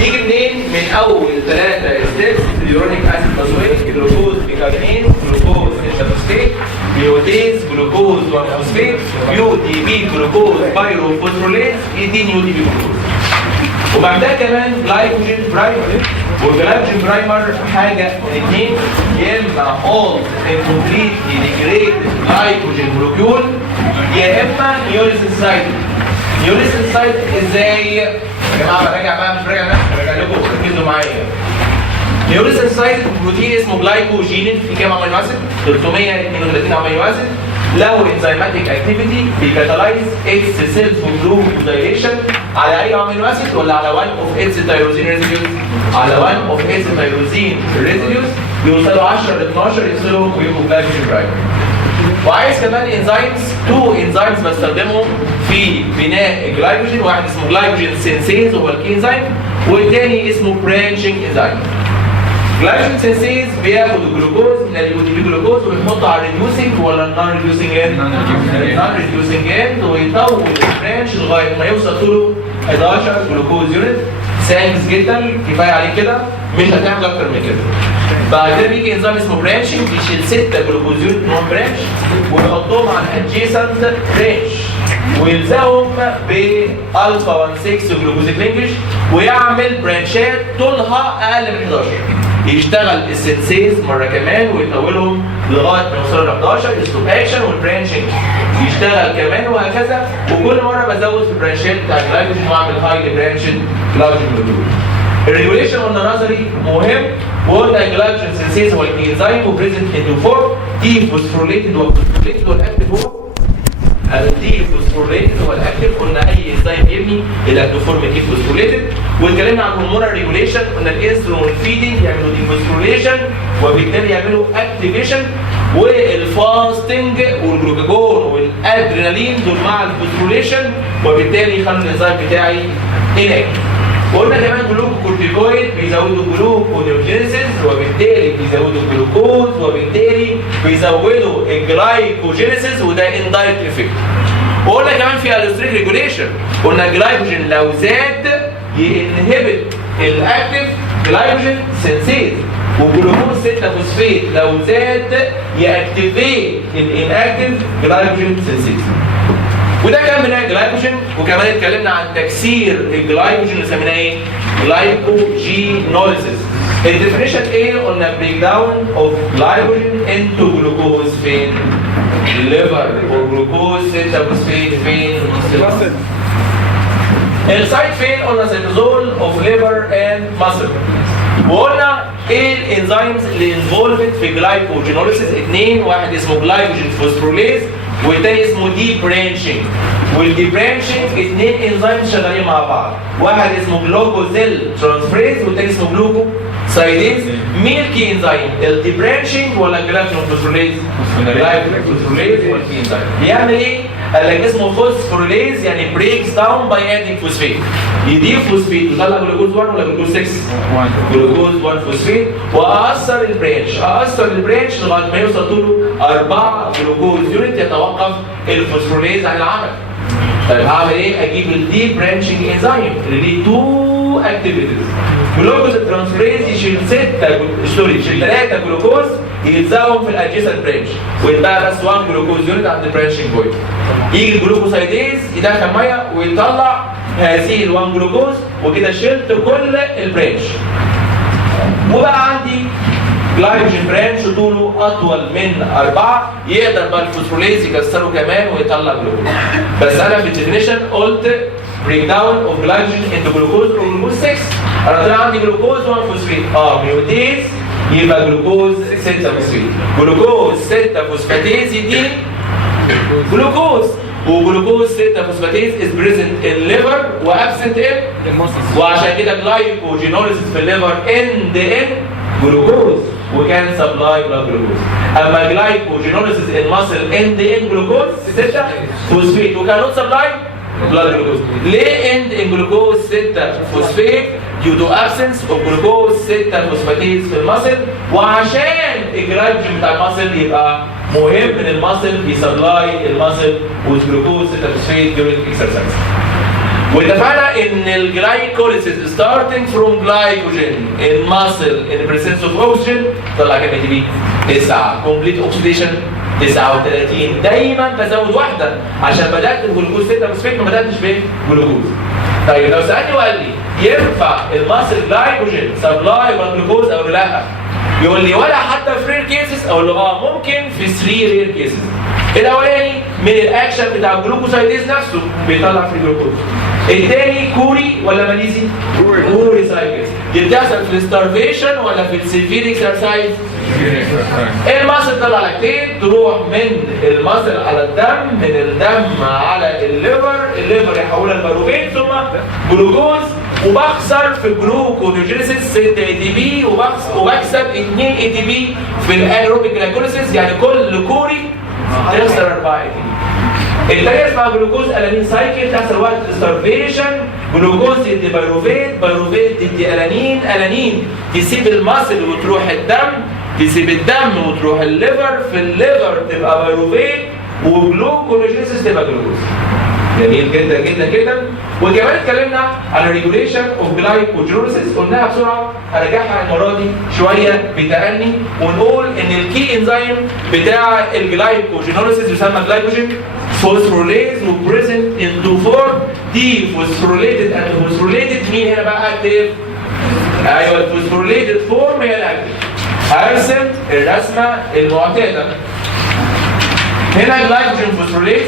يجي منين؟ من اول 3 ستيبس اليورونيك اسيد باثوي: جلوكوز بيكاربونات، جلوكوز انترفوسفيت، بيوتيز جلوكوز وفوسفيت، يو دي بي جلوكوز بايروفوسفوريليز، يديني يو دي بي جلوكوز. وبعدها كمان جلايكوجين برايمر، والجلايكوجين برايمر حاجه من اثنين: يا اما اول انكمبليتلي ديجريد جلايكوجين مولكيول، يا اما نيوليسيس سايت. نيوليسيس سايت ازاي؟ يا جماعه براجع بقى، مش براجع نفسي، براجع لكم، ركزوا معايا. نيوليسيس سايت بروتين اسمه جلايكوجين، في كام امينو اسيد؟ 332 امينو اسيد. له انزيماتيك اكتيفيتي بيكاتالايز اتس سيلف جلوكودايليشن على اي امينو اسيد ولا على 1 اوف اتس تايروزين ريزيديوز؟ على 1 اوف اتس تايروزين ريزيديوز، بيوصلوا 10 ل 12 يوصلوا ويبقوا جلايكوجين برايمر. وعايز كمان انزيمز، 2 انزيمز بستخدمهم في بناء الجلايكوجين، واحد اسمه جلايكوجين سينسيز هو الكي انزيم، والثاني اسمه برانشنج انزيم. جلايكوجين سينسيز بياخد الجلوكوز من اليو دي بي جلوكوز ويحطه على الريديوسنج ولا النون ريديوسنج اند؟ النون ريديوسنج اند، ويطول البرانش لغايه ما يوصل طوله 11 جلوكوز يونت. ثانكس جدا، كفايه عليك كده، مش هتعمل اكتر من كده. بعد كده بيجي انزيم اسمه برانشنج، بيشيل 6 جلوكوز يونت من برانش ويحطهم على الادجيسنت برانش ويلزقهم بالفا 16 جلوكوزيك لينكج ويعمل برانشات طولها اقل من 11. يشتغل السينسيز مره كمان ويطولهم لغايه ما يوصلوا ل 11 الستوب اكشن والبرانشنج يشتغل كمان، وهكذا. وكل مره بزود في البرانشات بتاع الجلايكوجين واعمل هايلي برانشد جلايكوجين مولكيول. الريجوليشن قلنا نظري مهم، وقلنا الجلايكوجين سينسيز هو الانزيم وبريزنت انتو فور دي فوسفوريليتد وفوسفوريليتد، والاكتف هو الدي فوسفوريليتد هو الاكتف. قلنا اي انزيم يبني الاكتوفورم دي فوسفوريليتد. واتكلمنا عن هرمونال ريجوليشن، قلنا الانسولين والفيدنج يعملوا دي فوسفوريليشن وبالتالي يعملوا اكتيفيشن، والفاستنج والجلوكاجون والادرينالين دول مع الفوسفوريليشن وبالتالي يخلوا الانزيم بتاعي اناكتف. وقلنا كمان جلوكوكورتيكويد بيزودوا جلوكونيوجينيسيس وبالتالي بيزودوا الجلوكوز وبالتالي بيزودوا الجلايكوجينيسيس وده اندايركت افكت. وقلنا كمان في الستريك ريجوليشن، قلنا الجلايكوجين لو زاد ينهبت الاكتف جلايكوجين سينسيز، وجلوكوز 6 فوسفيت لو زاد ياكتيفيت الاناكتف جلايكوجين سينسيز. وده كان بناء الجلايكوجين. وكمان اتكلمنا عن تكسير الجلايكوجين اللي سميناه ايه؟ جلايكوجينوليسيس. الديفينيشن ايه؟ قلنا بريك داون اوف جلايكوجين انتو جلوكوز فين؟ الليفر، وجلوكوز 6 فوسفيت فين؟ السايت فين؟ قلنا سيتوزول اوف ليفر اند ماسل. وقلنا ايه الانزيمز اللي انفولفد في جلايكوجينوليسيس؟ 2، واحد اسمه جلايكوجين فوسفوريليز والتاني اسمه دي برانشنج. والدي برانشنج 2 انزيمز شغالين مع بعض، واحد اسمه جلوكوزيل ترانسفريز والتاني اسمه جلوكو سايديز. مين الكي انزيم؟ الدي برانشنج ولا الجلايكوجين فوسفوريليز؟ الجلايكوجين فوسفوريليز هو الكي انزيم. بيعمل ايه؟ قال لك اسمه فوسفوريليز يعني بريكس داون باي ادينج فوسفيت. يضيف فوسفيت ويطلع جلوكوز 1 ولا جلوكوز 6؟ جلوكوز 1 فوسفيت، واثر البرانش، اثر البرانش لغايه ما يوصل طوله 4 جلوكوز يونت يتوقف الفوسفوريليز عن العمل. طيب هعمل ايه؟ اجيب الدي برانشنج انزيم اللي ليه 2 اكتيفيتيز. جلوكوز ترانسفريز يشيل 3 جلوكوز يلزقهم في الادجيسنت برانش ويتبقى بس 1 جلوكوز يونت عند البرانشنج بوينت. يجي الجلوكوسايديز يدخل ميه ويطلع هذه ال 1 جلوكوز، وكده شلت كل البرانش. وبقى عندي جلايكوجين برانش طوله اطول من 4، يقدر بقى الفوسفوريليز يكسره كمان ويطلع جلوكوز. بس انا في الديفينيشن قلت بريك داون اوف جلايكوجين انتو جلوكوز او جلوكوز 6. انا طلع عندي جلوكوز 1 فوسفيت، ميوتيز يبقى جلوكوز 6 فوسفيت. جلوكوز 6 فوسفاتيز يديني جلوكوز، وجلوكوز 6 فوسفاتيز از بريزنت ان ليفر وابسنت ان وعشان كده جلايكوجينوليسيس في الليفر اند ان جلوكوز وكان سبلاي بلاد جلوكوز. اما جلايكوجينوليسيس ان ماسل اند ان جلوكوز 6 فوسفيت وكان نوت سبلاي بلاد جلوكوز. ليه اند ان جلوكوز 6 فوسفيت؟ due to absence of glucose 6 فوسفاتيز في الماسل، وعشان الجلايكوجين بتاع الماسل يبقى مهم ان الماسل يسبلاي الماسل with glucose 6 فوسفيت during exercise. واتفقنا ان الجلايكوليسيس ستارتنج فروم جلايكوجين ان ماسل ان بريسنس اوف اوكسجين طلع كام اي تي بي؟ 9 كومبليت اوكسيديشن 39 دايما بزود واحده عشان بدات بالجلوكوز 6 فوسفيت ما بداتش بالجلوكوز. طيب لو سالني وقال لي ينفع الماسل جلايكوجين سبلاي بالجلوكوز او لا؟ يقول لي ولا حتى في رير كيسز، اقول له ممكن في 3 رير كيسز. الاولاني من الاكشن بتاع الجلوكوسايديز نفسه بيطلع في الجلوكوز. الثاني كوري ولا ماليزي؟ كوري سايكلز. دي بتحصل في الستارفيشن ولا في السيفير اكسرسايز؟ الماسل تطلع لاكتين تروح من الماسل على الدم، من الدم على الليفر يحولها لباروفين ثم جلوكوز، وبخسر في الجلوكونيوجينيسيس 6 اي تي بي وبكسب 2 اي تي بي في الانيروبيك جلايكوليسيس، يعني كل كوري هيخسر 4 اي تي بي. الثانيه اسمها جلوكوز الانين سايكل، تحصل وقت الستارفيشن، جلوكوز يدي باروفيت يدي الانين تسيب الماسل وتروح الدم، تسيب الدم وتروح الليفر، في الليفر تبقى باروفيت وجلوكونيوجينيسيس تبقى جلوكوز. جميل جدا جدا جدا. وكمان اتكلمنا عن ريجوليشن اوف جلايكوجينيسيس، قلناها بسرعه، هرجعها المره دي شويه بتأني ونقول ان الكي انزيم بتاع الجلايكوجينيسيس يسمى جلايكوجين فوسفوريليز وبريزنت ان تو فورم، دي فوسفوريليتد اند فوسفوريليتد. مين هنا بقى اكتف؟ ايوه الفوسفوريليتد فورم هي الاكتف. هرسم الرسمه المعتاده. هنا جلايكوجين فوسفوريليز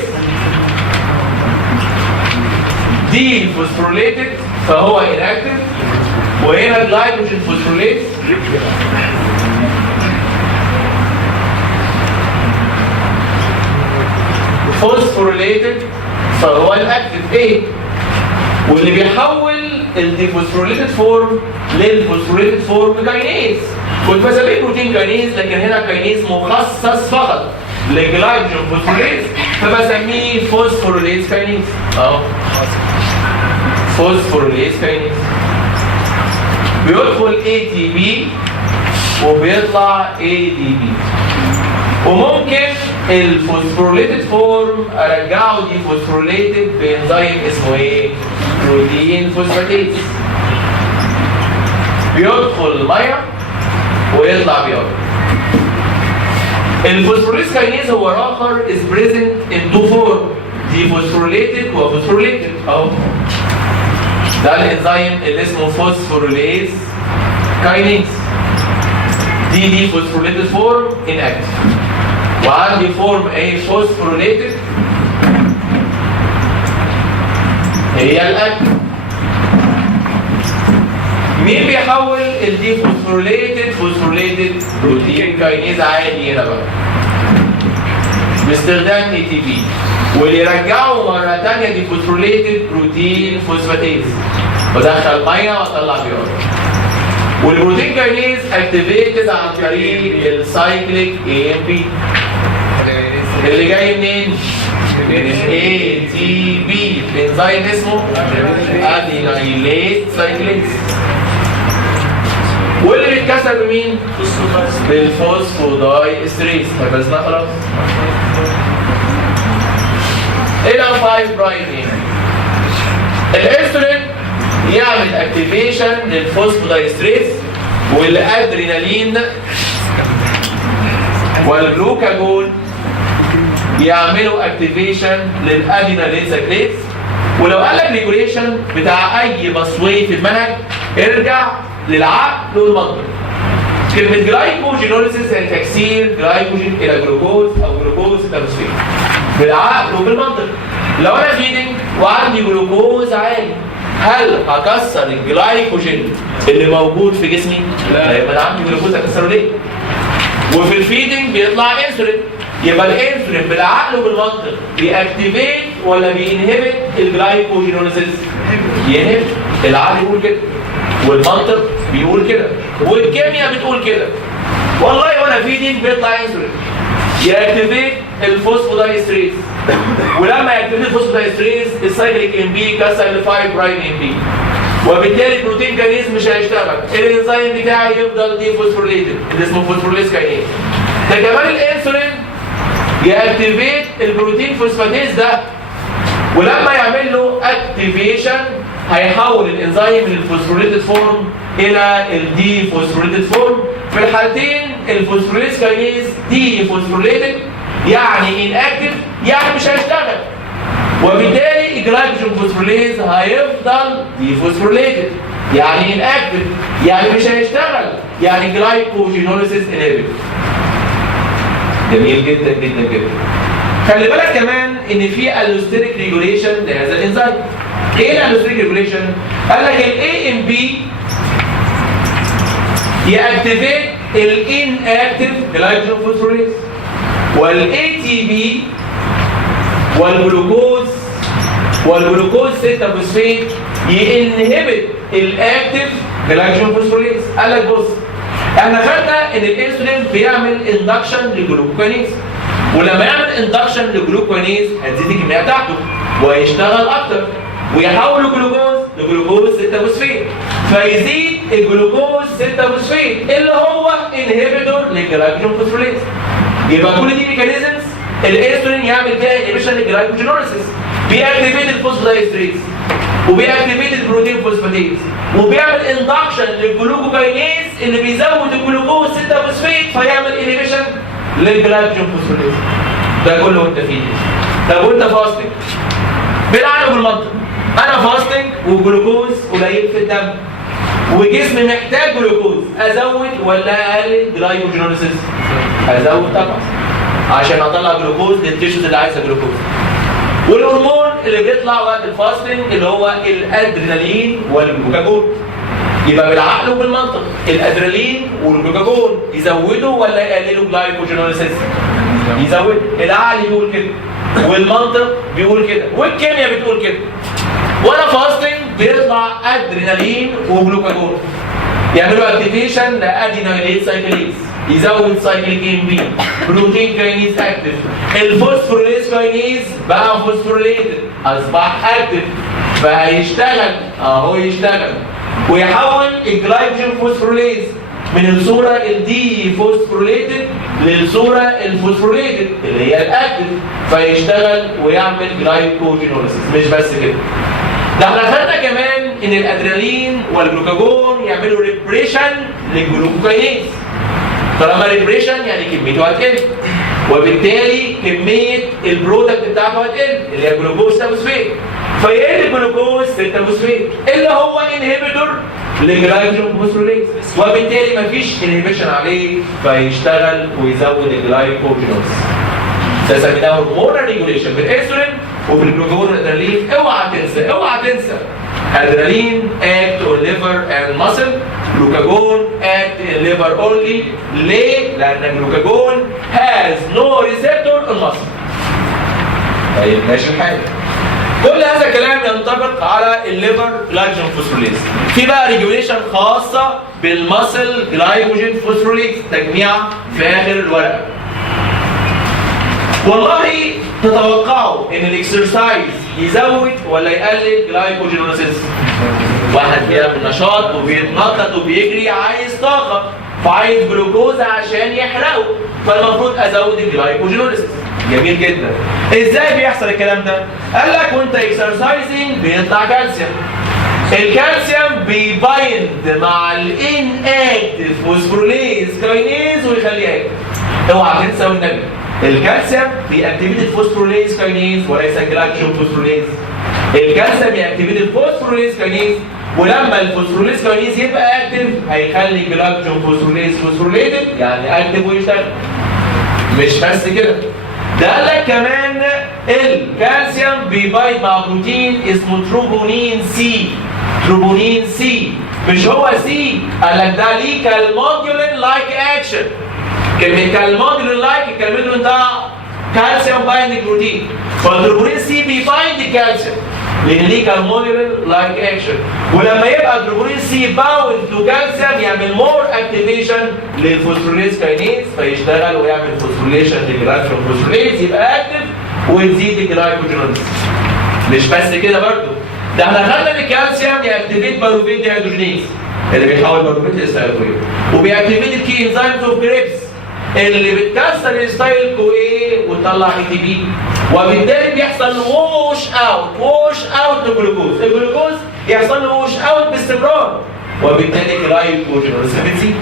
دي فوسفوريليتد فهو اناكتف، وهنا جلايكوجين فوسفوريليز فوسفوريليتد فهو الاكتف. ايه؟ واللي بيحول الديفوسفوريليتد فورم للفوسفوريليتد فورم كاينيز. كنت بسميه بروتين كاينيز، لكن هنا كاينيز مخصص فقط للجلايكوجين فوسفوريليز فبسميه فوسفوريليز كاينيز. فوسفوريليز كاينيز بيدخل اي تي بي وبيطلع اي دي بي. وممكن الفوسفوريليتد فورم ارجعه دي فوسفوريليتد بانزيم اسمه ايه؟ بروتين فوسفاتيز. بيدخل ميه ويطلع بيض. الفوسفوريليز كاينيز هو اخر is present in two form، دي فوسفوريليتد وفوسفوريليتد اهو. ده الانزيم اللي اسمه فوسفوريليز كاينيز. دي فوسفوريليتد فورم اناكتف، وعندي فورم ايه فوسفوريليتد هي الاكتف. مين بيحول الدي فوسفوريليتد بروتين كاينيز عادي هنا بقى باستخدام اي تي بي، واللي يرجعه مره ثانيه دي فوسفوريليتد بروتين فوسفاتيز، بدخل ميه واطلع بيض. والبروتين كاينيز اكتيفيتد عن طريق السايكليك اي ام بي اللي جاي منين؟ من الاي تي بي الانزيم اسمه ادينايليت سايكليز، واللي بيتكسر بمين؟ بالفوسفوداي استريس. حفظنا خلاص. الى 5 برايمين الانسولين يعمل اكتيفيشن للفوسفوداي استريس، والادرينالين والجلوكاجون يعملوا اكتيفيشن للادينالين سايكليز. ولو قال لك ريجوليشن بتاع اي باسوي في المنهج ارجع للعقل والمنطق. كلمه جلايكوجينوليسيس يعني تكسير جلايكوجين الى جلوكوز او جلوكوز الى فوسفات بالعقل وبالمنطق. لو انا فيدنج وعندي جلوكوز عالي، هل هكسر الجلايكوجين اللي موجود في جسمي؟ لا، يبقى انا عندي جلوكوز هكسره ليه؟ وفي الفيدنج بيطلع انسولين، يبقى الانسولين بالعقل وبالمنطق بيأكتيفيت ولا بينهبت الجلايكوجينوليسيس؟ ينهبت. العقل يقول كده والمنطق بيقول كده والكيمياء بتقول كده. والله وانا فيدنج بيطلع انسولين يأكتيفيت الفوسفودايستريز، ولما يأكتيفيت الفوسفودايستريز السايكليك ام بي كسر ل 5 برايم ام بي، وبالتالي البروتين كاينيز مش هيشتغل. الانزيم بتاعي يفضل دي فوسفوريليتد اللي اسمه فوسفوريليز كاينيز. ده كمان الانسولين يأكتيفيت البروتين فوسفاتيز ده ولما يعمل له اكتيفيشن هيحول الانزيم من الفوسفوريليتد فورم الى الدي فوسفوريليتد فورم. في الحالتين الفوسفوريليز كاينيز دي فوسفوريليتد يعني اناكتيف يعني مش هيشتغل، وبالتالي الجلايكوجين فوسفوريليز هيفضل دي فوسفوريليتد يعني اناكتيف يعني مش هيشتغل، يعني جلايكوجينوليسيس انهبيتور. جميل جدا جدا جدا. خلي بالك كمان ان في الوستيريك ريجوليشن لهذا الانزيم. ايه الوستيريك ريجوليشن؟ قال لك الاي ام بي يأكتيفيت الان اكتيف جلايكوجين فوسفوريليز، والاي تي بي والجلوكوز 6 فوسفيت ينهبت الاكتيف جلايكوجين فوسفوريليز. قال لك بص احنا خدنا ان الانسولين بيعمل اندكشن للجلوكوكاينيز، ولما يعمل اندكشن للجلوكوكاينيز هتزيد الكميه بتاعته وهيشتغل اكتر ويحول لجلوكوز 6 فوسفيت، فيزيد الجلوكوز 6 فوسفيت اللي هو انهبيتور للجلايكوجين فوسفوريليز. يبقى كل دي ميكانيزمز الانسولين يعمل بيها انهبيشن للجلايكوجينوليسيس، بيأكتيفيت الفوسفودايستريز وبيأكتيفيت البروتين فوسفاتيز وبيعمل اندكشن للجلوكوكاينيز اللي بيزود الجلوكوز 6 فوسفيت فيعمل انهبيشن للجلايكوجين فوسفوريليز. ده كله وانت فيه. طب وانت فاستنج بالعقل وبالمنطق، انا فاستنج وجلوكوز قليل في الدم وجسمي محتاج جلوكوز، ازود ولا اقلل جلايكوجينوليسيس؟ ازود طبعا عشان اطلع جلوكوز للتيشوز اللي عايزه جلوكوز. والهرمون اللي بيطلع وقت الفاستنج اللي هو الادرينالين والجلوكاجون. يبقى بالعقل وبالمنطق الادرينالين والجلوكاجون يزودوا ولا يقللوا جلايكوجينوليسيس؟ يزودوا. العقل بيقول كده والمنطق بيقول كده والكيمياء بتقول كده. وانا فاستنج بيطلع ادرينالين وجلوكاجون يعملوا اكتيفيشن لادينايليت سايكليز، يزود سايكليك ام بي، بروتين كاينيز اكتف، الفوسفوريليز كاينيز بقى فوسفوريليتد اصبح اكتف فهيشتغل اهو يشتغل ويحول الجلايكوجين فوسفوريليز من الصوره الدي فوسفوريليتد للصوره الفوسفوريليتد اللي هي الاكتف فيشتغل ويعمل جلايكوجينوليسيس. مش بس كده، ده احنا خدنا كمان ان الادرينالين والجلوكاجون يعملوا ريبريشن للجلوكوكاينيز. طالما ريبريشن يعني كميته هتقل وبالتالي كميه البرودكت بتاعته هتقل اللي هي جلوكوز 6 فوسفيت، فيقل الجلوكوز 6 فوسفيت اللي هو انهبيتور للجلايكوجين فوسفوريليز، وبالتالي مفيش انهبيشن عليه فيشتغل ويزود الجلايكوجينوليسيس. ده سميناه هرمونال ريجوليشن بالانسولين وبالجلوكاجون والادرينالين. اوعى تنسى ادرينالين act on liver and muscle، جلوكاجون act in liver only. ليه؟ لأن الجلوكاجون has no receptor on muscle. طيب ماشي الحال. كل هذا الكلام ينطبق على الليفر جلايكوجين فوسفوريليز. في بقى ريجوليشن خاصة بالمسل جلايكوجين فوسفوريليز تجميع في آخر الورقة. والله تتوقعوا ان الاكسرسايز يزود ولا يقلل جلايكوجينوليسيس؟ واحد بيعمل نشاط وبيتنطط وبيجري عايز طاقه فعايز جلوكوز عشان يحرقه، فالمفروض ازود الجلايكوجينوليسيس. جميل جدا. ازاي بيحصل الكلام ده؟ قال لك وانت اكسرسايزنج بيطلع كالسيوم. الكالسيوم بيبايند مع الان اكتف فوسفوريليز كاينيز ويخليه اكتف. اوعى تنسى والنبي الكالسيوم بيأكتيفيت الفوسفوريليز كاينيز وليس الجلايكوجين فوسفوريليز. الكالسيوم بيأكتيفيت الفوسفوريليز كاينيز، ولما الفوسفوريليز كاينيز يبقى اكتف هيخلي الجلايكوجين فوسفوريليز فوسفوريليتد يعني اكتف ويشتغل. مش بس كده، ده قال لك كمان الكالسيوم بيبايد مع بروتين اسمه تروبونين سي. تروبونين سي مش هو سي، قال لك ده ليه كالموديولين لايك اكشن. كلمة كالموديولين لايك الكلمتين ده كالسيوم بايندنج بروتين، فالتروبونين سي بيبايند الكالسيوم لان ليه كالموديولين لايك اكشن. ولما يبقى التروبونين سي باوند تو كالسيوم يعمل مور اكتيفيشن للفوسفوريليز كاينيز فيشتغل ويعمل فوسفوريليشن للجلايكوجين فوسفوريليز يبقى اكتف وتزيد الجلايكوجينوليسيس. مش بس كده برضه، ده احنا خدنا ان الكالسيوم يأكتيفيت باروفيت ديهيدروجينيز اللي بيحول باروفيت للسيروتونين، وبيأكتيفيت الكي انزيمز اوف جريبس اللي بتكسر الستايل كو ايه وتطلع اي تي بي، وبالتالي بيحصل ووش اوت للجلوكوز، الجلوكوز يحصل له ووش اوت باستمرار وبالتالي جلايكوجينوليسيس بتزيد.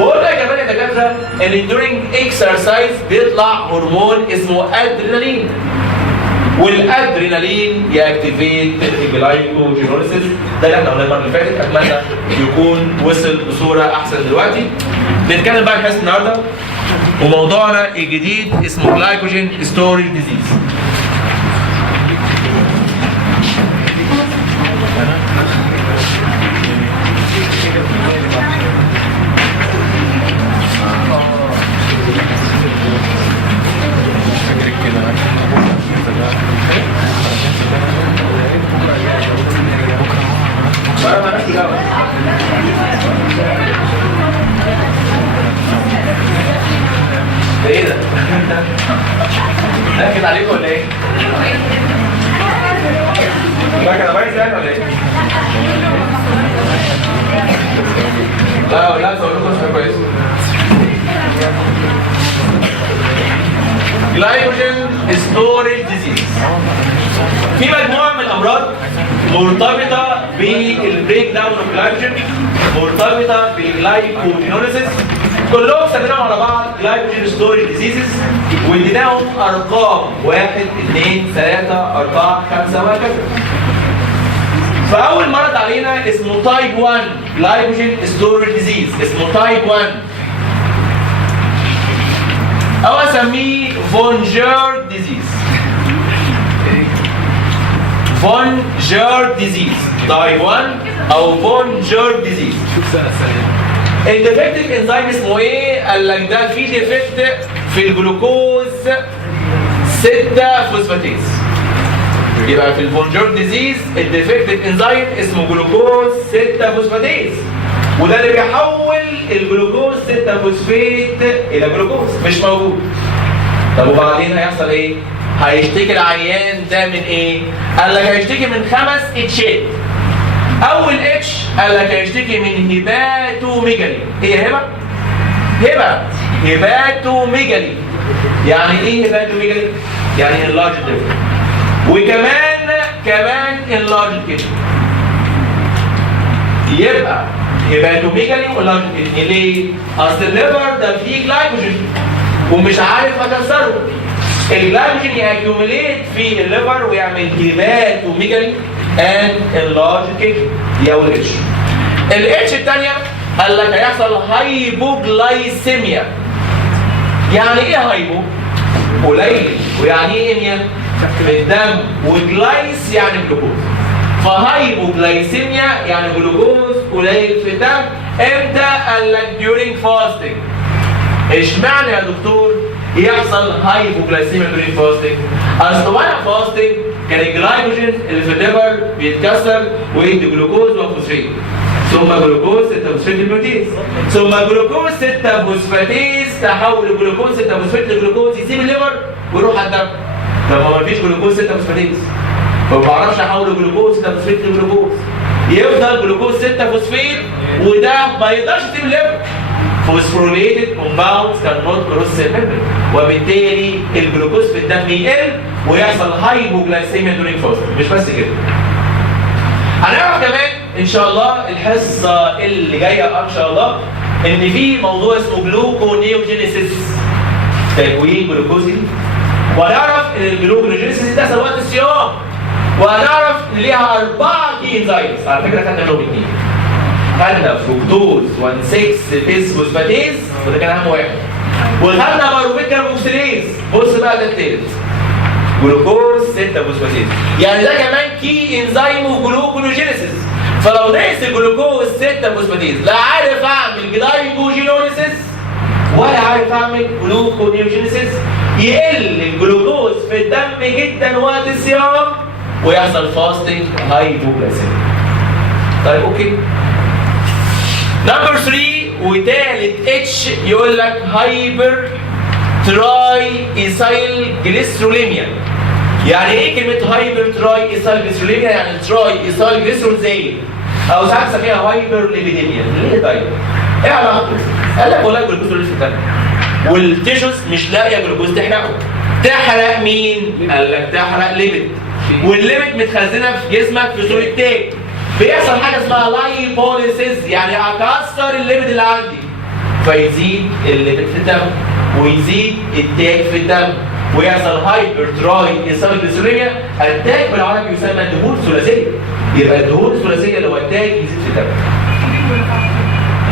وقلنا كمان يا دكاتره ان during exercise بيطلع هرمون اسمه ادرينالين، والادرينالين ياكتيفيت الجلايكوجينوليسيس. ده اللي احنا قلناه المره اللي فاتت، اتمنى يكون وصل بصوره احسن دلوقتي. نتكلم بقى الحصه النهارده وموضوعنا الجديد اسمه جلايكوجين ستوريج ديزيز. ايه ده؟ نكد عليكم ولا ايه؟ لا كده بايظ يعني ولا ايه؟ لا اقول لكم حاجه كويسه. جلايكوجين ستوريج ديزيز في مجموعه من الامراض مرتبطه بالبريك داون اوف جلايكوجين، مرتبطه بالجلايكوجينوليسيس، كلهم سميناهم على بعض جلايكوجين ستوريج ديزيزز واديناهم ارقام 1 2 3 4 5 وهكذا. فاول مرض علينا اسمه تايب 1 جلايكوجين ستوريج ديزيز، اسمه تايب 1 او اسميه فون جير ديزيز. فون جير ديزيز تايب 1 او فون جير ديزيز. الديفكتيف انزيم اسمه ايه؟ قال لك ده في ديفكت في الجلوكوز 6 فوسفاتيز. يبقى في الفونجر ديزيز الديفكتيف انزيم اسمه جلوكوز 6 فوسفاتيز، وده اللي بيحول الجلوكوز 6 فوسفات الى جلوكوز مش موجود. طب وبعدين هيحصل ايه؟ هيشتكي العيان ده من ايه؟ قال لك هيشتكي من 5 اتشات. اول اتش قال لك هيشتكي من هيباتوميجالي. هي هيباتوميجالي. يعني ايه هيباتوميجالي؟ يعني اللارج ليفر، وكمان اللارج كده. يبقى هيباتوميجالي واللارج كده. ليه؟ اصل الليفر ده فيه جلايكوجين ومش عارف اكسره. الجلايكوجين يأكيوميليت في الليفر ويعمل هيباتوميجالي and enlarged kidney. دي اول اتش. الاتش الثانيه قال لك هيحصل هايبوجلايسيميا. يعني ايه هايبو؟ قليل، ويعني ايه انيا؟ في الدم، وجلايس يعني جلوكوز. فهايبوجلايسيميا يعني جلوكوز قليل في الدم. امتى؟ قال لك during fasting. اشمعنى يا دكتور يحصل هايبوجلايسيميا during fasting؟ اصل وانا فاستنج كان الجلايكوجين اللي في الليفر بيتكسر ويدي جلوكوز وفوسفات، ثم جلوكوز 6 فوسفات البروتيز، ثم جلوكوز 6 فوسفاتيز تحول الجلوكوز 6 فوسفات لجلوكوز يسيب الليفر ويروح على الدم. طب ما فيش جلوكوز 6 فوسفاتيز، فما بعرفش احول الجلوكوز 6 فوسفات لجلوكوز، يفضل جلوكوز 6 فوسفات وده ما يقدرش يسيب الليفر. Phosphorylated compounds cannot cross the membrane، وبالتالي الجلوكوز في الدم يقل ويحصل هايبوجلايسيميا during fasting. مش بس كده، هنعرف كمان ان شاء الله الحصه اللي جايه ان شاء الله ان في موضوع اسمه جلوكونيوجينيسيس، تكوين جلوكوزي، وهنعرف ان الجلوكونيوجينيسيس ده وقت الصيام، وهنعرف ان ليها 4 كي انزيمز. على فكره خدنا منهم 2، خدنا فركتوز 1,6 بيس فوسفاتيز وده كان اهم واحد، وخدنا باروفيت كاربوكسيليز. بص بقى ده التالت جلوكوز 6 فوسفاتيز، يعني ده كمان كي انزيم جلوكونيوجينيسيس. فلو نقص الجلوكوز 6 فوسفاتيز لا عارف اعمل جلايكوجينوليسيس ولا عارف اعمل جلوكونيوجينيسيس، يقل الجلوكوز في الدم جدا وقت الصيام ويحصل فاستنج هايبوجلايسيميا. طيب اوكي. نمبر 3 وثالث اتش يقول لك هايبر تراي ايسايل جليسروليميا. يعني ايه كلمه هايبر تراي ايسايل جليسروليميا؟ يعني تراي ايسايل جليسرول زي او ساعات نسميها هايبر ليبيديميا. ليه طيب؟ ايه علاقته؟ قال لك والله الجلوكوز في الدم والتيشوز مش لاقيه جلوكوز تحرقه، تحرق مين؟ قال لك تحرق ليبيد، والليبيد متخزنه في جسمك في صوره تاج. بيحصل حاجه اسمها لايبوليسيس، يعني اكسر الليبيد اللي عندي فيزيد الليبيد في الدم ويزيد التاج في الدم ويحصل هايبرتراي انسولينيا. التاج بالعربي يسمى دهون ثلاثيه، يبقى الدهون الثلاثيه اللي هو التاج يزيد في الدم.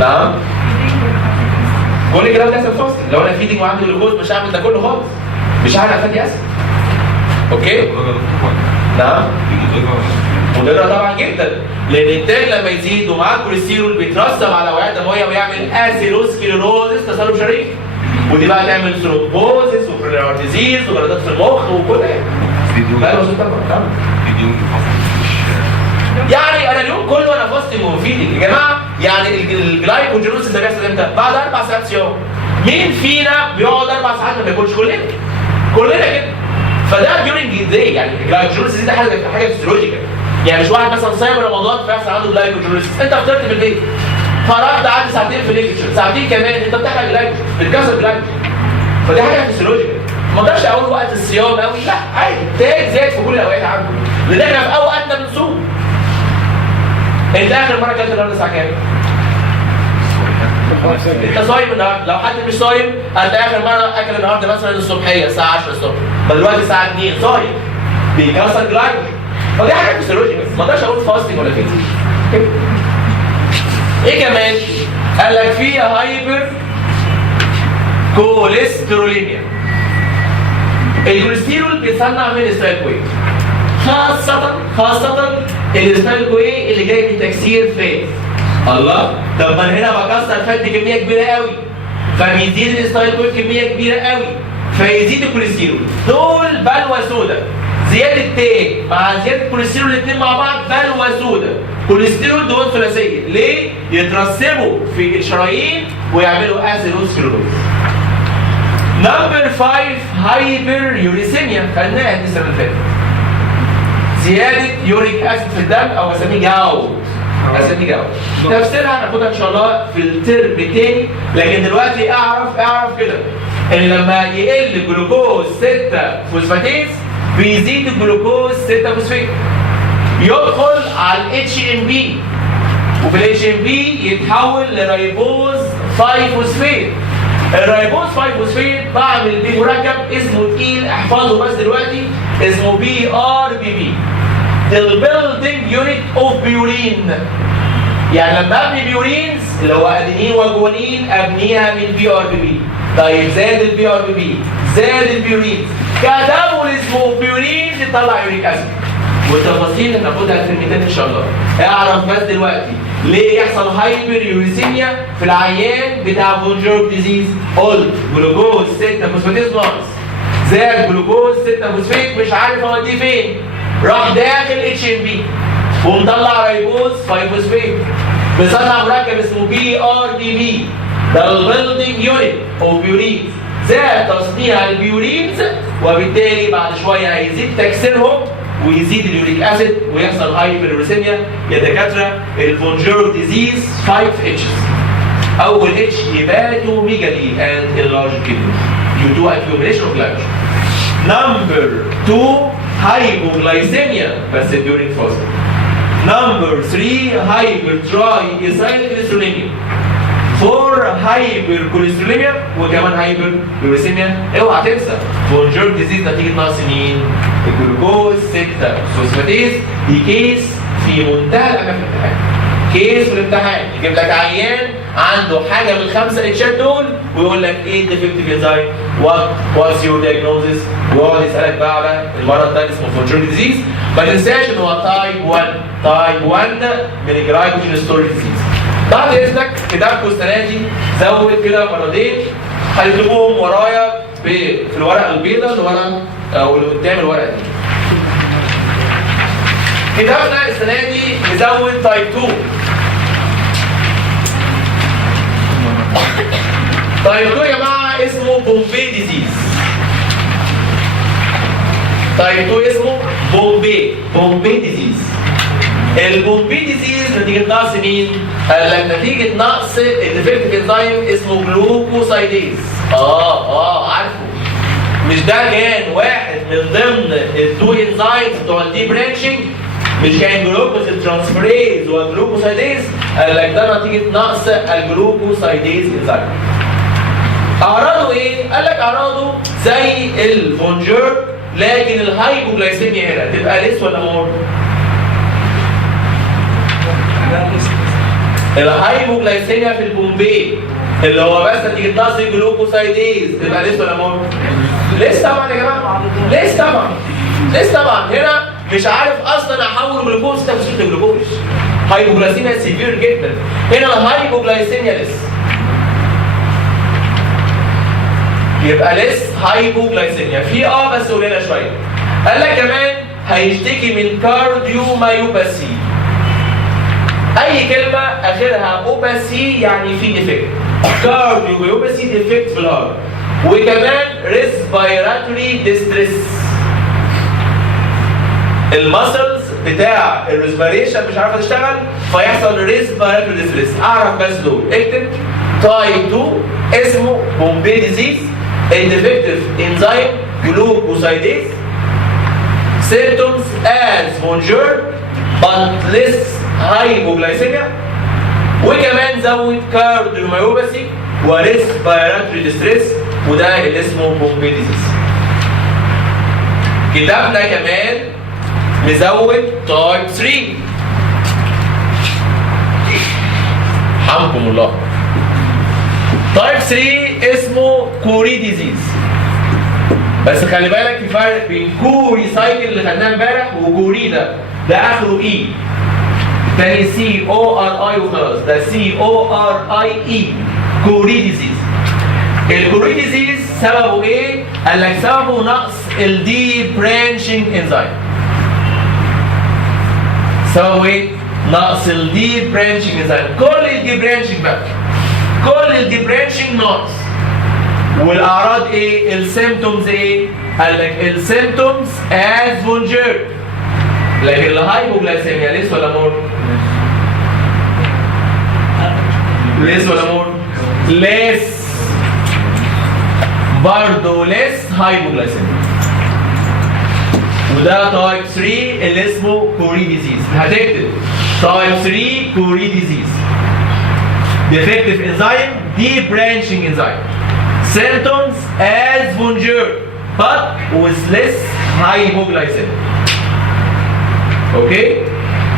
نعم؟ كل الكلام ده يحصل فاستنج. لو انا فيدنج وعندي جلوكوز مش هعمل ده كله خالص، مش هعمل فاتي اسيد. اوكي؟ نعم؟ مضره طبعا جدا، لان التاج لما يزيد ومعاه الكوليسترول بيترسب على اوعيه دمويه ويعمل اثيروسكليروزس، تسلل شرايين، ودي بقى تعمل ثرومبوزيس وكوروناري ديزيز وجلطات في المخ وكل حاجه. يعني انا اليوم كله انا فاستنج وفيدنج يا جماعه. يعني الجلايكوجينوسيس ده بيحصل امتى؟ بعد 4 ساعات صيام. مين فينا بيقعد 4 ساعات ما بياكلش؟ كلنا كده. فده ديورنج داي، يعني الجلايكوجينوسيس ده حاجه فيسيولوجيكال. يعني مش واحد مثلا صايم رمضان فيحصل عنده جلايكوجينوسيس، انت فطرت في البيت خرجت قعدت ساعتين في الليكتشر، ساعتين كمان انت بتحرق جلايكوجين، بتكسر جلايكوجين. فدي حاجه فيسيولوجيكال. ما اقدرش اقول وقت الصيام قوي، لا عادي التاج زاد في كل الاوقات عنده، لان احنا في اوقاتنا بنصوم. انت اخر مره اكلت النهارده الساعه كام؟ انت صايم النهارده، لو حد مش صايم هتلاقي اخر مره اكل النهارده مثلا الصبحيه الساعه 10 الصبح، دلوقتي الساعه 2 صايم بيكسر جلايكوجين. فدي حاجه فيسيولوجيكال، ما اقدرش اقول فاستنج ولا فيدنج. ايه كمان؟ قال لك في هايبر كوليستروليميا. الكوليسترول بيتصنع من الستايل خاصة الستايل اللي جاي من تكسير فات. الله، طب ما انا هنا بكسر فات بكمية كبيرة قوي، فبيزيد الستايل كمية كبيرة قوي، فيزيد الكوليسترول. دول بلوى سودا، زيادة تاج مع زيادة الكوليسترول الاثنين مع بعض بلوى سودا. كوليسترول دهون ثلاثية، ليه؟ يترسبوا في الشرايين ويعملوا اثيروسكليروز. نمبر 5 هايبر يوريسيميا، خدناها السنة اللي فاتت. زيادة يوريك اسيد في الدم او بسميه جاوت. تفسيرها هناخدها ان شاء الله في الترم الثاني، لكن دلوقتي اعرف كده ان لما يقل جلوكوز 6 فوسفاتيز بيزيد الجلوكوز 6 فوسفات، يدخل على الاتش ام بي، وفي الاتش ام بي يتحول لرايبوز 5 فوسفات. الرايبوز 5 فوسفات بعمل بيه مركب اسمه تقيل، احفظه بس دلوقتي، اسمه بي ار بي بي، البيلدنج يونت اوف بيورين. يعني لما ابني بيورينز اللي هو ادينين وجوانين ابنيها من بي ار بي بي. طيب زاد البي ار بي بي، زاد البيورينز، كاتابوليزم اوف بيورينز يطلع يوريك اسيد. والتفاصيل هناخدها في الترم ان شاء الله. اعرف بس دلوقتي ليه يحصل هايبر يوريسيميا في العيان بتاع فونجورج ديزيز. قلت جلوكوز 6 فوسفاتيز ناقص، زاد جلوكوز 6 فوسفات مش عارف اوديه فين، راح داخل اتش ام بي ومطلع رايبوز 5 فوسفات، بيصنع مركب اسمه بي ار دي بي، ده البيلدنج يونت اوف بيورينز. زاد تصنيع البيورينز وبالتالي بعد شويه هيزيد تكسيرهم ويزيد اليوريك اسيد ويحصل هايبريوريسيميا. يا دكاتره الفونجورج ديزيز 5 اتشز. اول اتش هيباتوميجالي اند انلارج كيدني due to accumulation of glycogen. Number 2 hypoglycemia بس during fasting. Number 3 hypertriglyceridemia. 4 hypercholesterolemia وكمان hyperuricemia. اوعى تنسى فونجورج ديزيز نتيجه نقص مين؟ الجلوكوز 6 فوسفاتيز. دي كيس في منتهى الامان في الامتحان. كيس في الامتحان يجيب لك عيان عنده حاجه من الخمسه اتشات دول ويقول لك ايه الديفكتيف انزايم؟ واتس يور دايجنوزس؟ ويقعد يسالك بقى على المرض ده اسمه فونجورج ديزيز. ما تنساش ان هو تايب 1 من الجلايكوجين ستورج ديزيز. بعد اذنك كتابكم السنه دي زود كده مرضين هتكتبوهم ورايا في الورقه البيضاء اللي ورا او اللي قدام الورقه دي. كتابنا السنه دي نزود تايب 2. تايب 2 يا جماعه اسمه بومبي ديزيز. تايب 2 اسمه بومبي ديزيز. البومبي ديزيز نتيجه نقص مين؟ قال لك نتيجه نقص الديفكتيف انزيم اسمه جلوكوسايديز. عارفه مش ده كان واحد من ضمن التو انزايمز بتوع الدي برانشنج؟ مش كان جلوكوز ترانسفيريز والجلوكوسايديز؟ قال لك ده نتيجه نقص الجلوكوسايديز انزايم. اعراضه ايه؟ قال لك اعراضه زي الفونجر، لكن الهايبوجلايسيميا هنا تبقى ليس ولا مور؟ الهايبوجلايسيميا في البومبي اللي هو بس نتيجه نقص الجلوكوسايديز تبقى ليس ولا مور؟ ليس طبعا يا جماعه، ليس طبعا، ليس طبعا. هنا مش عارف اصلا احول جلوكوز 66 جلوكوز. هايبوجلايسيميا سيفير جدا. هنا الهايبوجلايسيميا ليس، يبقى ليس هايبوجلايسيميا في بس قليله شويه. قال لك كمان هيشتكي من كارديومايوباثي. اي كلمه اخرها اوباسي يعني في ديفكت. كارديومايوباثي ديفكت في الهارت. وكمان ريسبيراتوري ديستريس، المسلز بتاع الريسبيريشن مش عارفه تشتغل فيحصل ريسبيراتوري ديستريس. اعرف بس دول، اكتب تايب 2 اسمه بومبي ديزيز، indefective enzyme glucosidase, symptoms as Bonjour but less hypoglycemia. وكمان زود كارديومايوباثي وريسبيراتوري ديستريس، وده اللي اسمه بومبي ديزيز. كتابنا كمان مزود تايب 3. حمكم الله. تايب 3 اسمه كوري ديزيز. بس خلي بالك في فرق بين كوري سايكل اللي خدناه امبارح وكوري ده اخره اي. الثاني سي او ار اي وخلاص، ده سي او ار اي اي. كوري ديزيز. الكوري ديزيز سببه ايه؟ قال لك سببه نقص الدي برانشنج انزايم. سببه ايه؟ نقص الدي برانشنج انزايم. كل الدي برانشنج بقى، كل الدي برانشنج ناقص. والاعراض ايه؟ السيمتومز ايه؟ قال لك السيمتومز از فونجر. لكن الهايبوجلايسيميا ليس ولا مور؟ ليس ولا مور؟ ليس. برضه ليس هايبوجلايسيميا. وده تايب 3 اللي اسمه كوري ديزيز. هتكتب تايب 3 كوري ديزيز. defective enzyme, debranching enzyme. Symptoms as Bonjour but with less hypoglycemia. اوكي؟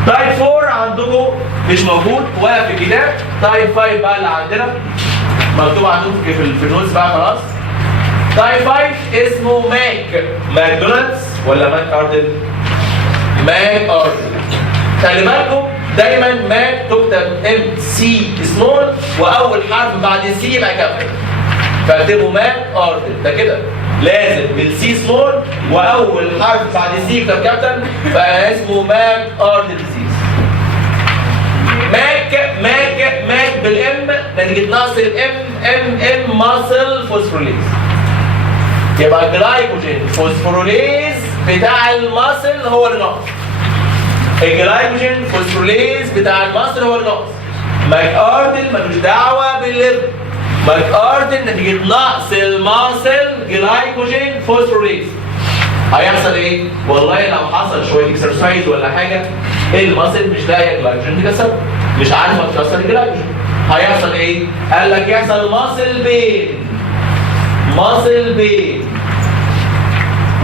تايب 4 عندكم مش موجود ولا في الكتاب. تايب 5 بقى اللي عندنا مكتوب عندكم في النوتس بقى خلاص. تايب 5 اسمه ماكدونالدز ولا ماك اردن؟ ماك اردن. خلي بالكم دايما ماك تكتب ام سي سمول واول حرف بعد السي يبقى كابيتال. فاكتبوا ماك اردن ده كده لازم بالسي سمول واول حرف بعد السي يكتب كابيتال، فاسمه ماك اردن ديزيز. ماك بالام نتيجه نقص الام ماسل فوسفوريليز. يبقى الجلايكوجين فوسفوريليز بتاع الماسل هو اللي ناقص. الجلايكوجين فوسفوريليز بتاع الماسل هو اللي ناقص. ماك اردن ملوش دعوه بالليفر. ماك اردن نتيجه نقص الماسل جلايكوجين فوسفوريليز. هيحصل ايه؟ والله لو حصل شويه اكسرسايز ولا حاجه الماسل مش لاقيه جلايكوجين تكسر، مش عارفه تكسر الجلايكوجين. هيحصل ايه؟ قال لك يحصل ماسل بين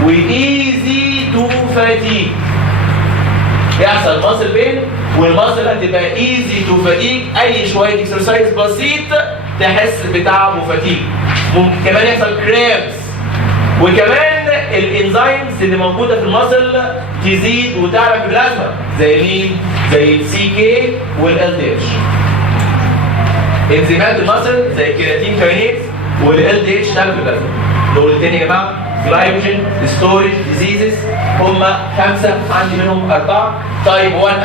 وايزي تو فاتيج. يحصل ماسل بين والماسل هتبقى ايزي تو فاتيج. اي شويه اكسرسايز بسيط تحس بتعب وفاتيج. ممكن كمان يحصل كرامبس. وكمان الانزيمز اللي موجوده في الماسل تزيد وتعلى في البلازما زي مين؟ زي السي كي والال دي اتش. انزيمات الماسل زي الكيراتين كاينيز والال دي اتش تعلى في البلازما. نقول تاني يا جماعه، جلايكوجين ستورج ديزيزز هم 5، عندي منهم 4. تايب 1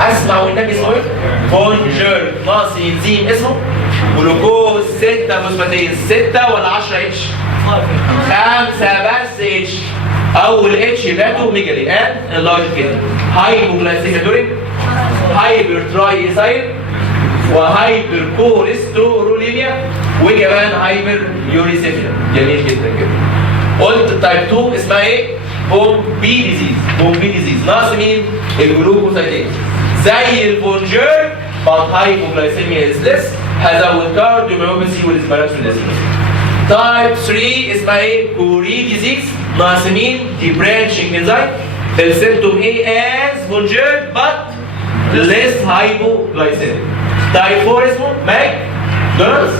اسمع والنبي اسمه ايه؟ فونجر. ناقص انزيم اسمه جلوكوز 6 فوسفاتيز. 6 ولا 10 اتش؟ 5 بس اتش. اول اتش باتو ميجالي ان اللارج كده. هايبوجلايسيميا دورينج، هايبرترايزايل، وهايبر كوليستروليميا وكمان هايبر يوريسيميا. جميل جدا كده. قلت تايب 2 اسمها ايه؟ بومبي ديزيز. بومبي ديزيز ناقص مين؟ الجلوكوزايدين. زي الفونجر but hypoglycemia is less هزود كارديوميوباثي والاسبرانسوليزم. تايب 3 اسمها ايه؟ كوري ديزيز ناقص مين؟ دي برانشنج انزايم. السيمتوم ايه؟ as فونجر but less hypoglycemic. تايب 4 اسمه ماك دونالدز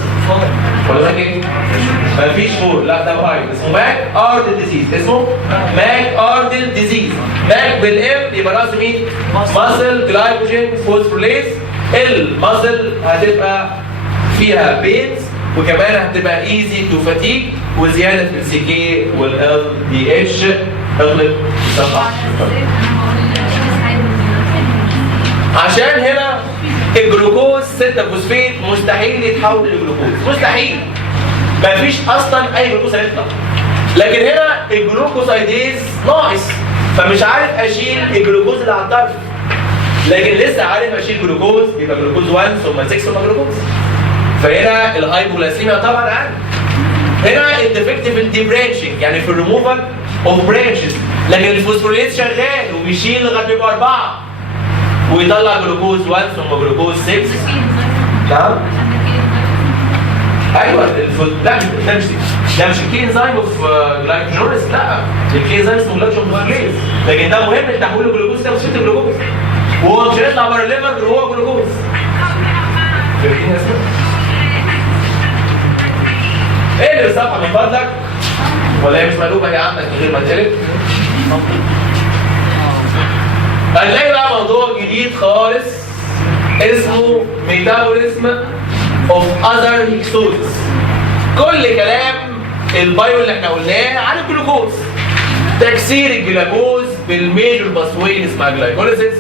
ولا ماك ايه؟ مفيش فور، لا ده فايف. اسمه ماك اردل ديزيز. اسمه ماك اردل ديزيز. ماك بالام يبقى راس مين؟ ماسل جلايكوجين فوسفوريليز. الماسل هتبقى فيها بينز وكمان هتبقى ايزي تو فاتيج وزياده في السي كي والال دي اتش. اغلب صفحه. عشان هنا الجلوكوز 6 فوسفيت مستحيل يتحول لجلوكوز، مستحيل. مفيش اصلا اي جلوكوز هيطلع. لكن هنا الجلوكوزايديز ناقص، فمش عارف اشيل الجلوكوز اللي على الطرف. لكن لسه عارف اشيل جلوكوز، يبقى جلوكوز 1 ثم 6 ثم جلوكوز. فهنا الهايبوغلايسيميا طبعا عندي. هنا الديفكتيف الديبرانشنج يعني في الريموفال اوف برانشز. لكن الفوسفوريليز شغال وبيشيل لغايه بيبقى 4 ويطلع جلوكوز 1 ثم جلوكوز 6. نعم؟ ايوه لا ده مش الكي انزيم اوف جلايكوجينوليز، لا الكي انزيم اسمه جلايكوجينوليز. لكن ده مهم لتحويل الجلوكوز ده وصفه الجلوكوز. وهو مش هيطلع بره الليفر غير هو جلوكوز. فاهمين يا اسماء؟ اقلب الصفحه من فضلك ولا هي مش مقلوبه يا عم من غير ما تقلب؟ هنلاقي بقى موضوع جديد خالص اسمه ميتابوليزم اوف اذر هيكسوزز. كل كلام البايو اللي احنا قلناه عن الجلوكوز. تكسير الجلوكوز بالميجور باسوي اسمها جلايكوليسيس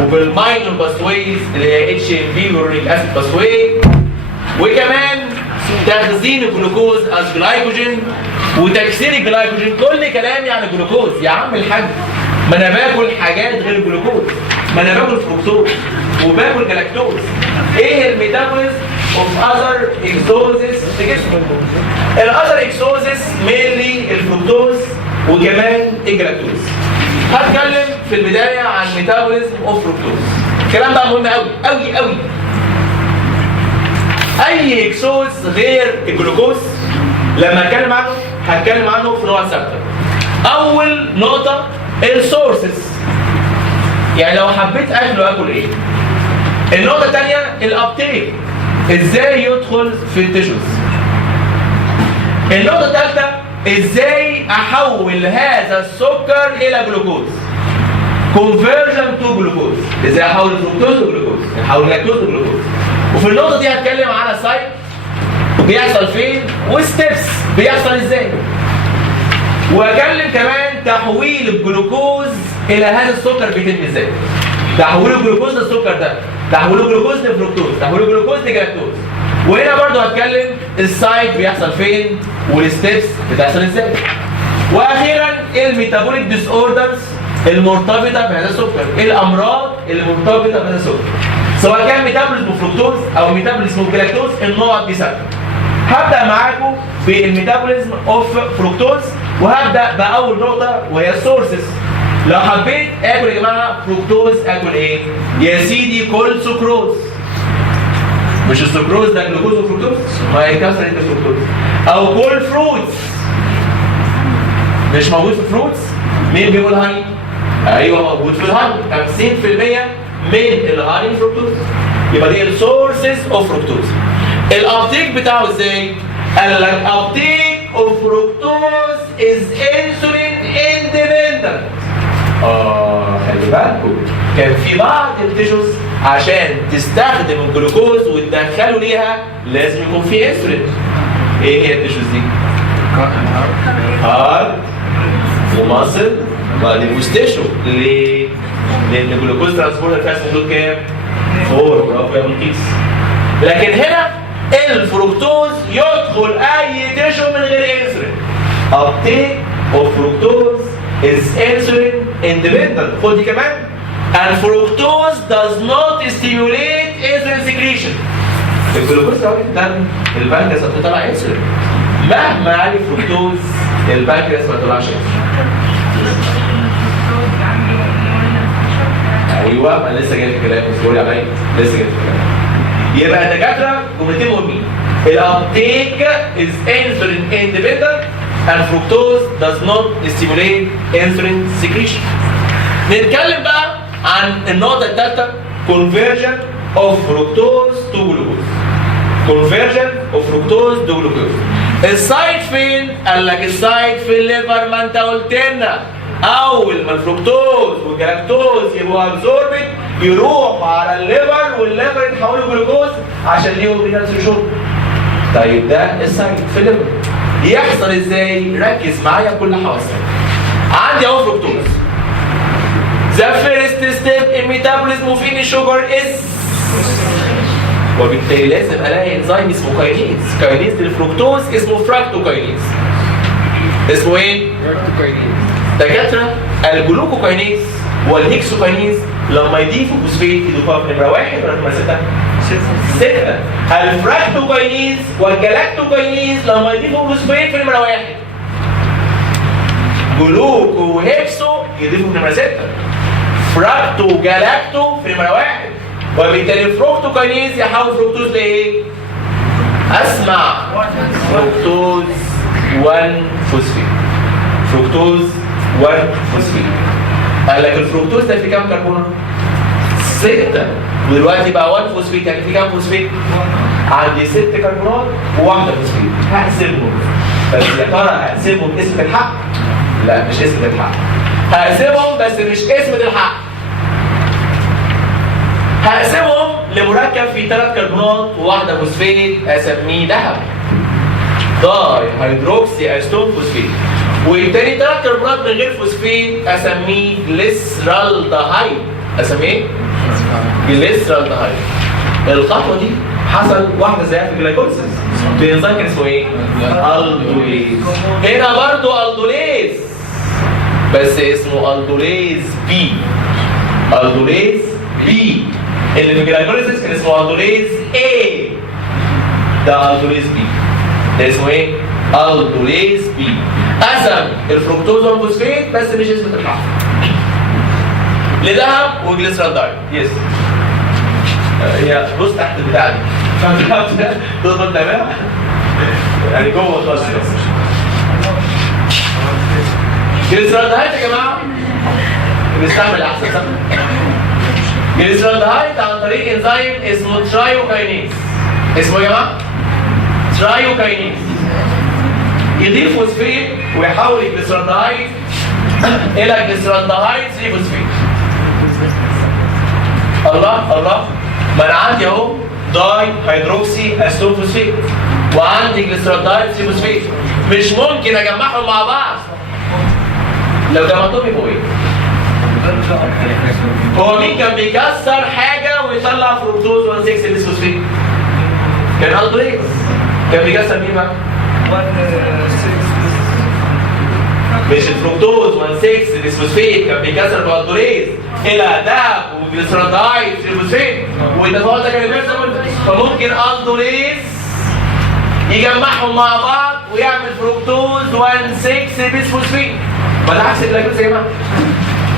وبالماينور باسويز اللي هي اتش ام بي ويوريك اسيد باسوي، وكمان تخزين الجلوكوز از جلايكوجين وتكسير الجلايكوجين. كل كلام يعني جلوكوز يا عم الحاج. ما انا باكل حاجات غير الجلوكوز، ما انا باكل فركتوز وباكل جلاكتوز. ايه الميتابوليزم اوف اذر اكسوزز في جسمك؟ الاذر اكسوزز مينلي الفركتوز وكمان الجلاكتوز. هتكلم في البدايه عن ميتابوليزم اوف فركتوز. الكلام ده مهم قوي قوي قوي. اي اكسوز غير الجلوكوز لما اتكلم عنه هتكلم عنه في نوع ثابته. اول نقطه السورسز، يعني لو حبيت اكله اكل ايه. النقطه الثانيه الابتيك، ازاي يدخل في التيشوز. النقطه الثالثه ازاي احول هذا السكر الى جلوكوز، conversion to جلوكوز. ازاي احول الفركتوز لجلوكوز، احول اللاكتوز لجلوكوز. وفي النقطه دي هتكلم على سايت بيحصل فين وستبس بيحصل ازاي. واكلم كمان تحويل الجلوكوز الى هذا السكر بيتم ازاي. تحويل الجلوكوز للسكر ده، تحويل الجلوكوز لفركتوز، تحويل الجلوكوز لجلاكتوز. وهنا برضو هتكلم السايت بيحصل فين والستبس بتحصل ازاي. واخيرا الميتابوليك ديس اوردرز المرتبطه بهذا السكر، الامراض المرتبطه بهذا السكر، سواء كان ميتابوليزم فركتوز او ميتابوليزم جلاكتوز. النقط دي ثابته. هبدا معاكم بالميتابوليزم اوف فركتوز وهبدا باول نقطه وهي السورسز. لو حبيت اكل يا جماعه فركتوز اكل ايه؟ يا سيدي كل سكروز. مش السكروز ده جلوكوز وفركتوز؟ ما هيكسر انت الفركتوز. او كل فروتس. مش موجود في الفروتس؟ مين بيقول هاني؟ ايوه موجود في الهاني. 50% من الهاني فركتوز. يبقى دي السورسز اوف فركتوز. الابتيك بتاعه ازاي؟ قال لك ابتيك اوف فركتوز از انسولين اندبندنت. خلي بالكم كان في بعض التيشوز عشان تستخدم الجلوكوز وتدخله ليها لازم يكون في انسولين. ايه هي التيشوز دي؟ هارت وماسل وبعدين وستيشو. ليه؟ لان الجلوكوز ترانسبورتر فيها حدود كام؟ 4. برافو يا ملكيس. لكن هنا الفركتوز يدخل اي تيشو من غير انسولين. uptake of fructose is insulin independent. خد دي كمان. And fructose does not stimulate insulin secretion. سكريشن. الجلوكوز لو الدم البنكرياس هتطلع انسولين. مهما عالي الفركتوز البنكرياس ما طلعش انسولين. ايوه ما انا لسه جاي في الكلام، اصبري عليا لسه جاي في الكلام. يبقى الدكاتره جملتين مهمين. الابتيك is insulin independent and fructose does not stimulate insulin secretion. نتكلم بقى عن النقطة الثالثة conversion of fructose to glucose. conversion of fructose to glucose. السايت فين؟ قال لك السايت في الليفر، ما انت قلت لنا اول ما الفركتوز والجلاكتوز يبقوا ابزوربت يروحوا على الليفر والليفر يتحولوا جلوكوز عشان ليهم رينال ثريشولد. طيب ده السايت في الليفر يحصل ازاي؟ ركز معايا بكل حواسك. عندي اهو فركتوز. The first step in metabolism of any sugar is وبالتالي لازم الاقي انزيم اسمه كاينيز. كاينيز للفركتوز اسمه فراكتوكاينيز. اسمه ايه؟ فراكتوكاينيز. دكاتره الجلوكوكاينيز والهيكسوكاينيز لما يضيفوا فوسفيت يضيفوها في نمره 1 ولا نمره 6؟ 6. الفراكتوكاينيز والجلاكتوكاينيز لما يضيفوا فوسفيت في نمره 1. جلوكو وهيكسو يضيفوا في نمره 6. فراكتو وجلاكتو في نمره 1. وبالتالي الفركتوكاينيز يحول فركتوز لايه؟ اسمع فركتوز 1 فوسفيت. فركتوز 1 فوسفيت. قال لك الفركتوز ده في كام كربونه؟ 6. ودلوقتي بقى 1 فوسفيت يعني في كام فوسفيت؟ عندي 6 كربونات وواحده فوسفيت. هقسمهم. بس يا ترى هقسمهم اسم الحق؟ لا مش اسم الحق. هقسمهم بس مش اسم الحق. هقسمهم لمركب فيه 3 كربونات وواحده فوسفيت اسميه ذهب. داي هيدروكسي استون فوسفيت. والتاني 3 كربونات من غير فوسفيت اسميه جليسرالدهايد. اسميه ايه؟ جليسرالدهايد. الخطوه دي حصل واحده زيها في الجلايكوليسيس. في انزيم كان اسمه ايه؟ الدوليز. هنا برضه الدوليز بس اسمه الدوليز بي. الدوليز بي. اللي في الجلايكوليسيس كان اسمه الدوليز اي. ده الدوليز بي. ده اسمه ايه؟ الدوليز بي. قسم الفركتوز والفوسفيت بس مش اسم الحق. لذهب وجليسرالدهايد. يس. هي بص تحت البتاع دي. تقدر تعملها؟ يعني جوه خالص. جليسرالدهايد يا جماعه بنستعمل احسن صح؟ جليسرالدهايد عن طريق انزيم اسمه ترايوكاينيز. اسمه يا جماعه؟ ترايوكاينيز. يضيف فوسفيت ويحول الجليسرالدهايد الى جليسرالدهايد 3 فوسفيت. الله الله، ما انا عندي اهو داي هيدروكسي استون فوسفيت وعندي جليسرالدهايد 3 فوسفيت. مش ممكن اجمعهم مع بعض. لو جمعتهم يبقوا ايه؟ هو مين كان بيكسر حاجه ويطلع فركتوز 1,6 بيسفوسفيت؟ كان الدوليز. كان بيكسر مين بقى؟ 1,6 مش الفركتوز 1,6 بيسفوسفيت، كان بيكسر بالدوليز الى ذهب وجليسرالدهايد فوسفيت والتفاعل ده كان بيحصل. فممكن الدوليز يجمعهم مع بعض ويعمل فركتوز 1,6 بيسفوسفيت. ما ده عكس الجلايكوز يا جماعه.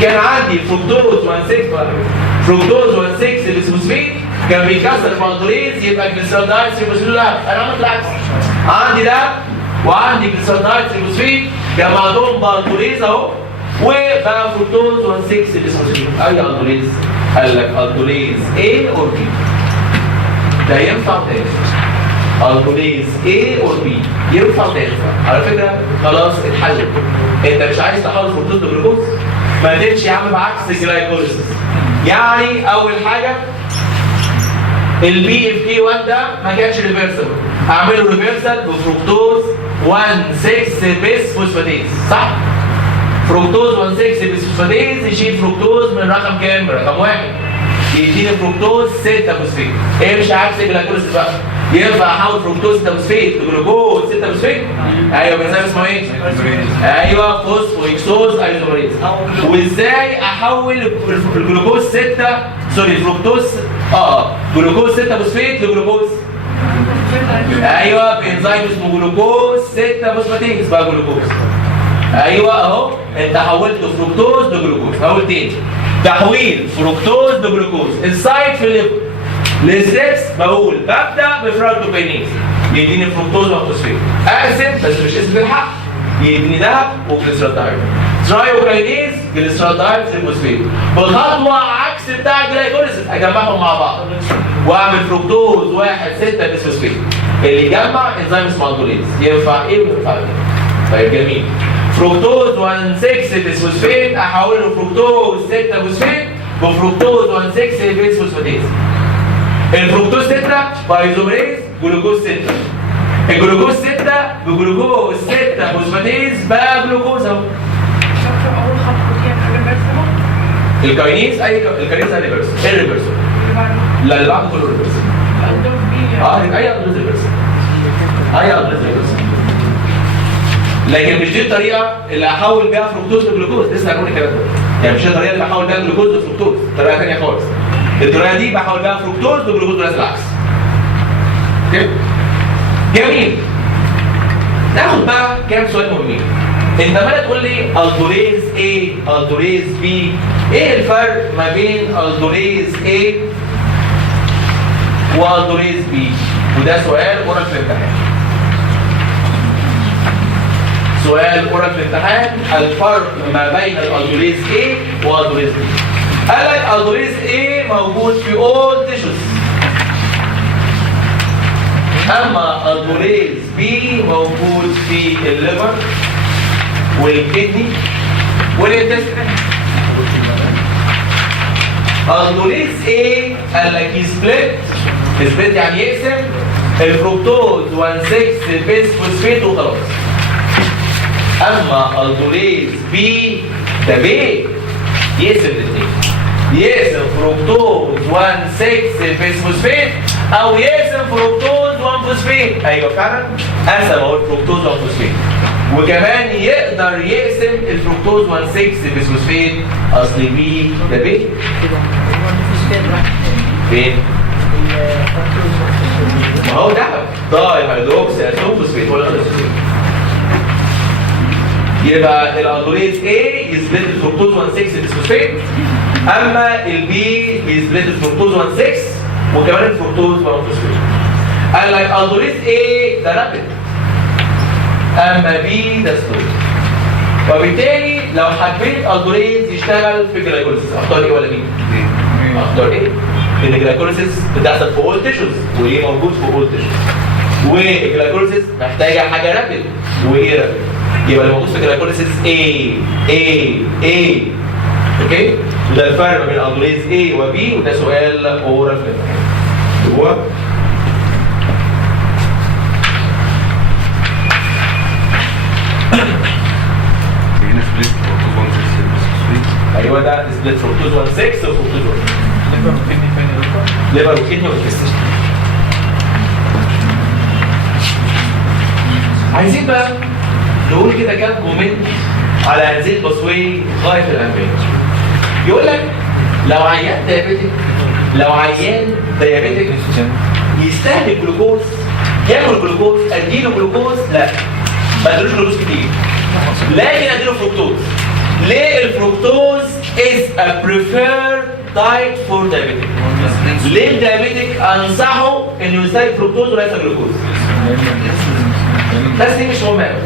كان عندي فركتوز 1,6 بيسفوسفيت كان بيكسر البالدوليز يبقى جليسرالدهايد فوسفيت. لا انا عملت العكس. عندي ده وعندي جليسرالدهايد فوسفيت جمعتهم بالدوليز اهو وبقى فركتوز 1,6 بيسفوسفيت. اي الدوليز؟ قال لك الدوليز A اور B. ده ينفع ده ينفع. الدوليز A اور B ينفع ده ينفع. على فكره خلاص اتحلت. انت مش عايز تحول فركتوز لجلوكوز؟ ما تمشي يا عم بعكس الجلايكوليسيس. يعني اول حاجه البي اف كي 1 ده ما كانش ريفرسبل. اعمله ريفرسال بفركتوز 1,6 بيسفوسفاتيز صح؟ فركتوز 1,6 بيسفوسفاتيز يشيل فركتوز من رقم كام؟ رقم 1 يديني فركتوز 6 فوسفيت. امشي عكس الجلايكوليسيس بقى. ينفع احول فركتوز 6 فوسفيت لجلوكوز 6 فوسفيت؟ ايوه بنسميه اسمه ايه؟ ايوه فوسفويكسوز ايزومريز. وازاي احول الجلوكوز 6 سوري الفركتوز جلوكوز 6 فوسفات لجلوكوز. ايوه، في انزيم اسمه جلوكوز 6 فوسفاتيز بقى جلوكوز. ايوه اهو، انت حولت فركتوز لجلوكوز. هقول تاني، تحويل فركتوز لجلوكوز. السايت في الليفر. الستبس بقول ببدا بفراكتوكاينيز يديني فركتوز وفوسفات. اقسم بس مش اسم الحق، يديني دهب وجليسرالدهايد. ترايوكاينيز جليسرالدهايد فوسفات. بخطوه عكس بتاع الجلايكوليسيس، اجمعهم مع بعض واعمل فركتوز 1 6 بسفوسفات. اللي يجمع انزيم اسمه اندوليز. ينفع ايه وينفع ايه؟ طيب جميل. فركتوز 1 6 بسفوسفات احوله فركتوز 6 فوسفات بفركتوز 1 6 بسفوسفاتيز. الفركتوز 6 بايزوميريز جلوكوز 6. الجلوكوز 6 بجلوكوز 6 فوسفاتيز بقى جلوكوز اهو. اول خطوه دي الريفرسبل. الكاينيز الكاينيز الريفرسبل. لا اللي بعده كله ريفرسبل. اي اندوز ريفرسبل. لكن مش دي الطريقه اللي احول بيها فركتوز لجلوكوز. لسه هنقول الكلام ده. يعني مش الطريقه اللي بحول بيها جلوكوز لفركتوز، طريقه ثانيه خالص. الطريقه دي بحول بيها فركتوز لجلوكوز وليس العكس. اوكي؟ جميل. ناخد بقى كام سؤال مهمين. انت عمال تقول لي الدوليز A الدوليز B. ايه الفرق ما بين الدوليز A والدوليز B؟ وده سؤال اورال في الامتحان. سؤال اورال في الامتحان، الفرق ما بين الدوليز A والدوليز B. قال لك الدوليز A موجود في all tissues، اما الدوليز B موجود في الليفر والكدني والانتستين. الدوليز A قال لك يسبلت يعني يقسم الفركتوز 1 6 بيس فوسفات وخلاص. اما الدوليز B ده بيه يقسم الاثنين، يقسم فركتوز 1 6 بيس فوسفات او يقسم فركتوز 1 فوسفات. ايوه فعلا قسم اهو الفركتوز 1 فوسفات، وكمان يقدر يقسم الفركتوز 1 6 بيس فوسفات. اصل بي ده بيه فين؟ ما هو ده الهيدروكسي اسيد فوسفات ولا فوسفات. يبقى الادوليز A يثبت الفركتوز 1 6 بيس فوسفات، اما البي يثبت الفركتوز 1 6 وكمان الفركتوز 1 فوسفات. قال لك الادوليز A ده رابد، اما بي ده سلو. وبالتالي لو حبيت الادوليز يشتغل في الجلايكوليسيس اختار ايه ولا مين؟ اختار ايه؟ لان الجلايكوليسيس بتحصل في اول تيشوز، وايه موجود في اول تيشوز، والجلايكوليسيس محتاجه حاجه رابد، وايه رابد؟ يبقى اللي موجود في الجلايكوليسيس A. اوكي؟ وده الفرق ما بين الادوليز A و B، وده سؤال اورال في الامتحان. هو ايوه ده سبليت فركتوز 1 6 وفركتوز 1. ليفر وكدني والانتستين. عايزين بقى نقول كده كام كومنت على هذه الباسوي غايه الاهميه. يقول لك لو عيان دايابيتك يستهلك جلوكوز، ياكل جلوكوز، اديله جلوكوز؟ لا، ما اديلوش جلوكوز كتير، لكن اديله فركتوز. ليه الفركتوز is a preferred diet for diabetic؟ ليه الدايابيتك انصحه انه يستهلك فركتوز وليس جلوكوز؟ بس دي مش مهمه قوي.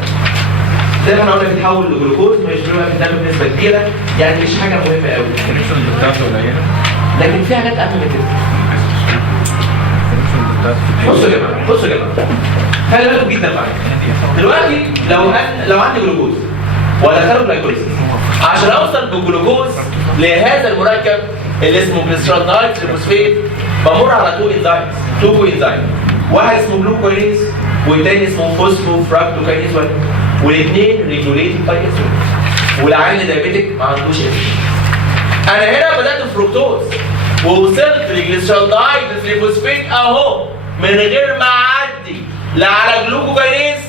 زي ما انا قلنا بيتحول لجلوكوز ويشتغل في الدم بنسبه كبيره، يعني مش حاجه مهمه قوي. لكن في حاجات اهم من كده. بصوا يا جماعه خلي بالكم جدا معايا. دلوقتي لو عندي جلوكوز وادخله جلايكوليسيس، عشان اوصل بالجلوكوز لهذا المركب اللي اسمه جليسرالدهايد فوسفات، بمر على تو كوينزايم. واحد اسمه جلوكوكاينيز والتاني اسمه فوسفوفراكتوكاينيز، والاثنين ريجوليتد باي انسولين. والعيان الدايابيتك ما عندوش انسولين. انا هنا بدات الفركتوز ووصلت لجليسرالدهايد فوسفات اهو، من غير ما اعدي لا على جلوكوكاينيز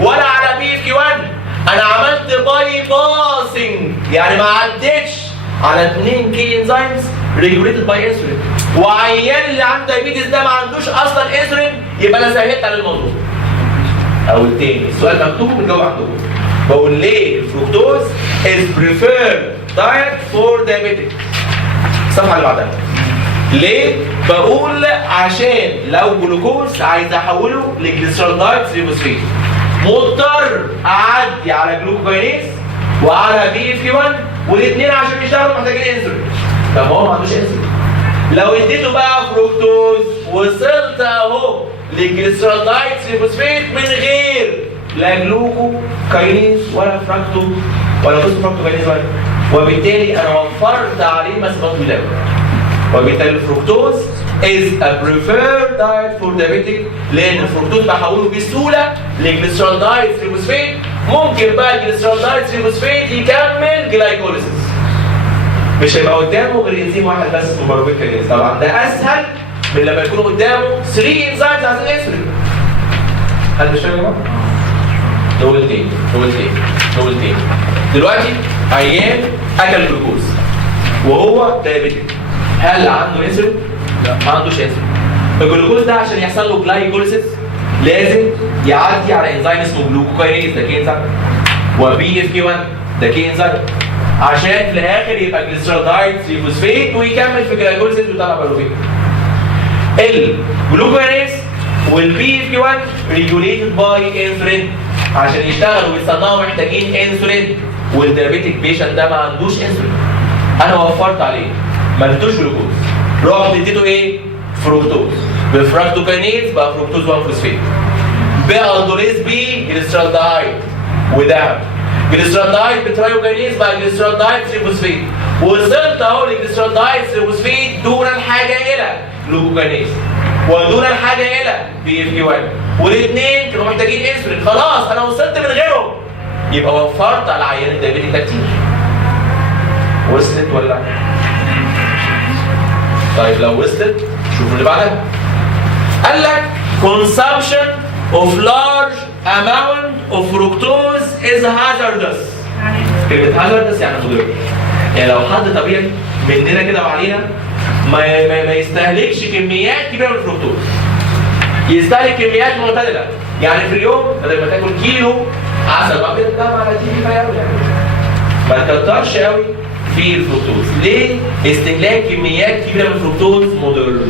ولا على بي اف كي 1. انا عملت باي باسنج، يعني ما عدتش على 2 كي انزيمز ريجوليتد باي انسولين. وعيان اللي عنده دايابيتس ده ما عندوش اصلا انسولين، يبقى انا سهلت على الموضوع. او التاني السؤال مكتوب بنجاوب عندكم. بقول ليه الفركتوز is preferred diet for diabetic. الصفحه اللي بعدها. ليه؟ بقول عشان لو جلوكوز عايز احوله لجليسرالدايد تريفوسفيت، مضطر اعدي على جلوكوكاينيز وعلى بي اف 1، والاثنين عشان يشتغلوا محتاجين انسولين. طب هو ما عندوش انسولين. لو اديته بقى فركتوز وصلت اهو للجليسرالدايد تريفوسفيت من غير لا جلوكوكاينيز ولا فراكتو ولا فوسفوفراكتوكاينيز وبالتالي انا وفرت عليه مسافات طويله. وبالتالي الفركتوز is a preferred diet for diabetic، لان الفركتوز بحوله بسهوله لجليسرالدايد تريفوسفيت. ممكن بقى الجليسرالدايد تريفوسفيت يكمل جلايكوليسيس، مش هيبقى قدامه غير انزيم واحد بس اسمه باربيكاليز. طبعا ده اسهل من لما يكون قدامه 3 انزيمز عايزين انسولين. حد مش فاهم يا جماعه؟ نقول تاني. دلوقتي عيان اكل جلوكوز وهو دايابيتك، هل عنده انسولين؟ لا، ما عندوش انسولين. الجلوكوز ده عشان يحصل له جلايكوليسيس لازم يعدي على انزيم اسمه جلوكوكاينيز، ده كي انزيم، وبي اف كي 1 ده كي انزيم، عشان في الاخر يبقى جليسرالدايد تريفوسفيت ويكمل في جلايكوليسيس ويطلع بيروفيت. الجلوكوكاينيز والبي اف كي 1 ريجوليتد باي انسولين، عشان يشتغلوا ويصنعوا محتاجين انسولين، والديابيتك بيشنت ده ما عندوش انسولين. انا وفرت عليه، ما اديتوش جلوكوز، رحت اديته ايه؟ فركتوز. بفراكتوكاينيز بقى فركتوز 1 فوسفيت، بالدوليز بي جليسرالدايد وذهب، جليسرالدايد بترايوكاينيز بقى جليسرالدايد تريفوسفيت، وصلت اهو لجليسرالدايد تريفوسفيت دون الحاجه الى جلوكوكاينيز ودون الحاجه الى بي اف كي 1، والاثنين كانوا محتاجين انسولين. خلاص انا وصلت من غيرهم، يبقى وفرت على عيان الدايابيتك ده كتير. وصلت ولا؟ طيب لو وصلت شوفوا اللي بعدها. قال لك consumption of large amount of fructose is hazardous. كلمة hazardous يعني مضر. يعني لو حد طبيعي مننا كده وعلينا ما يستهلكش كميات كبيرة من الفركتوز، يستهلك كميات معتدلة. يعني في اليوم بدل ما تاكل كيلو عسل ما كده ده معلقتين كفاية قوي، يعني ما تكترش قوي في الفركتوز. ليه؟ استهلاك كميات كبيرة من الفركتوز مضر.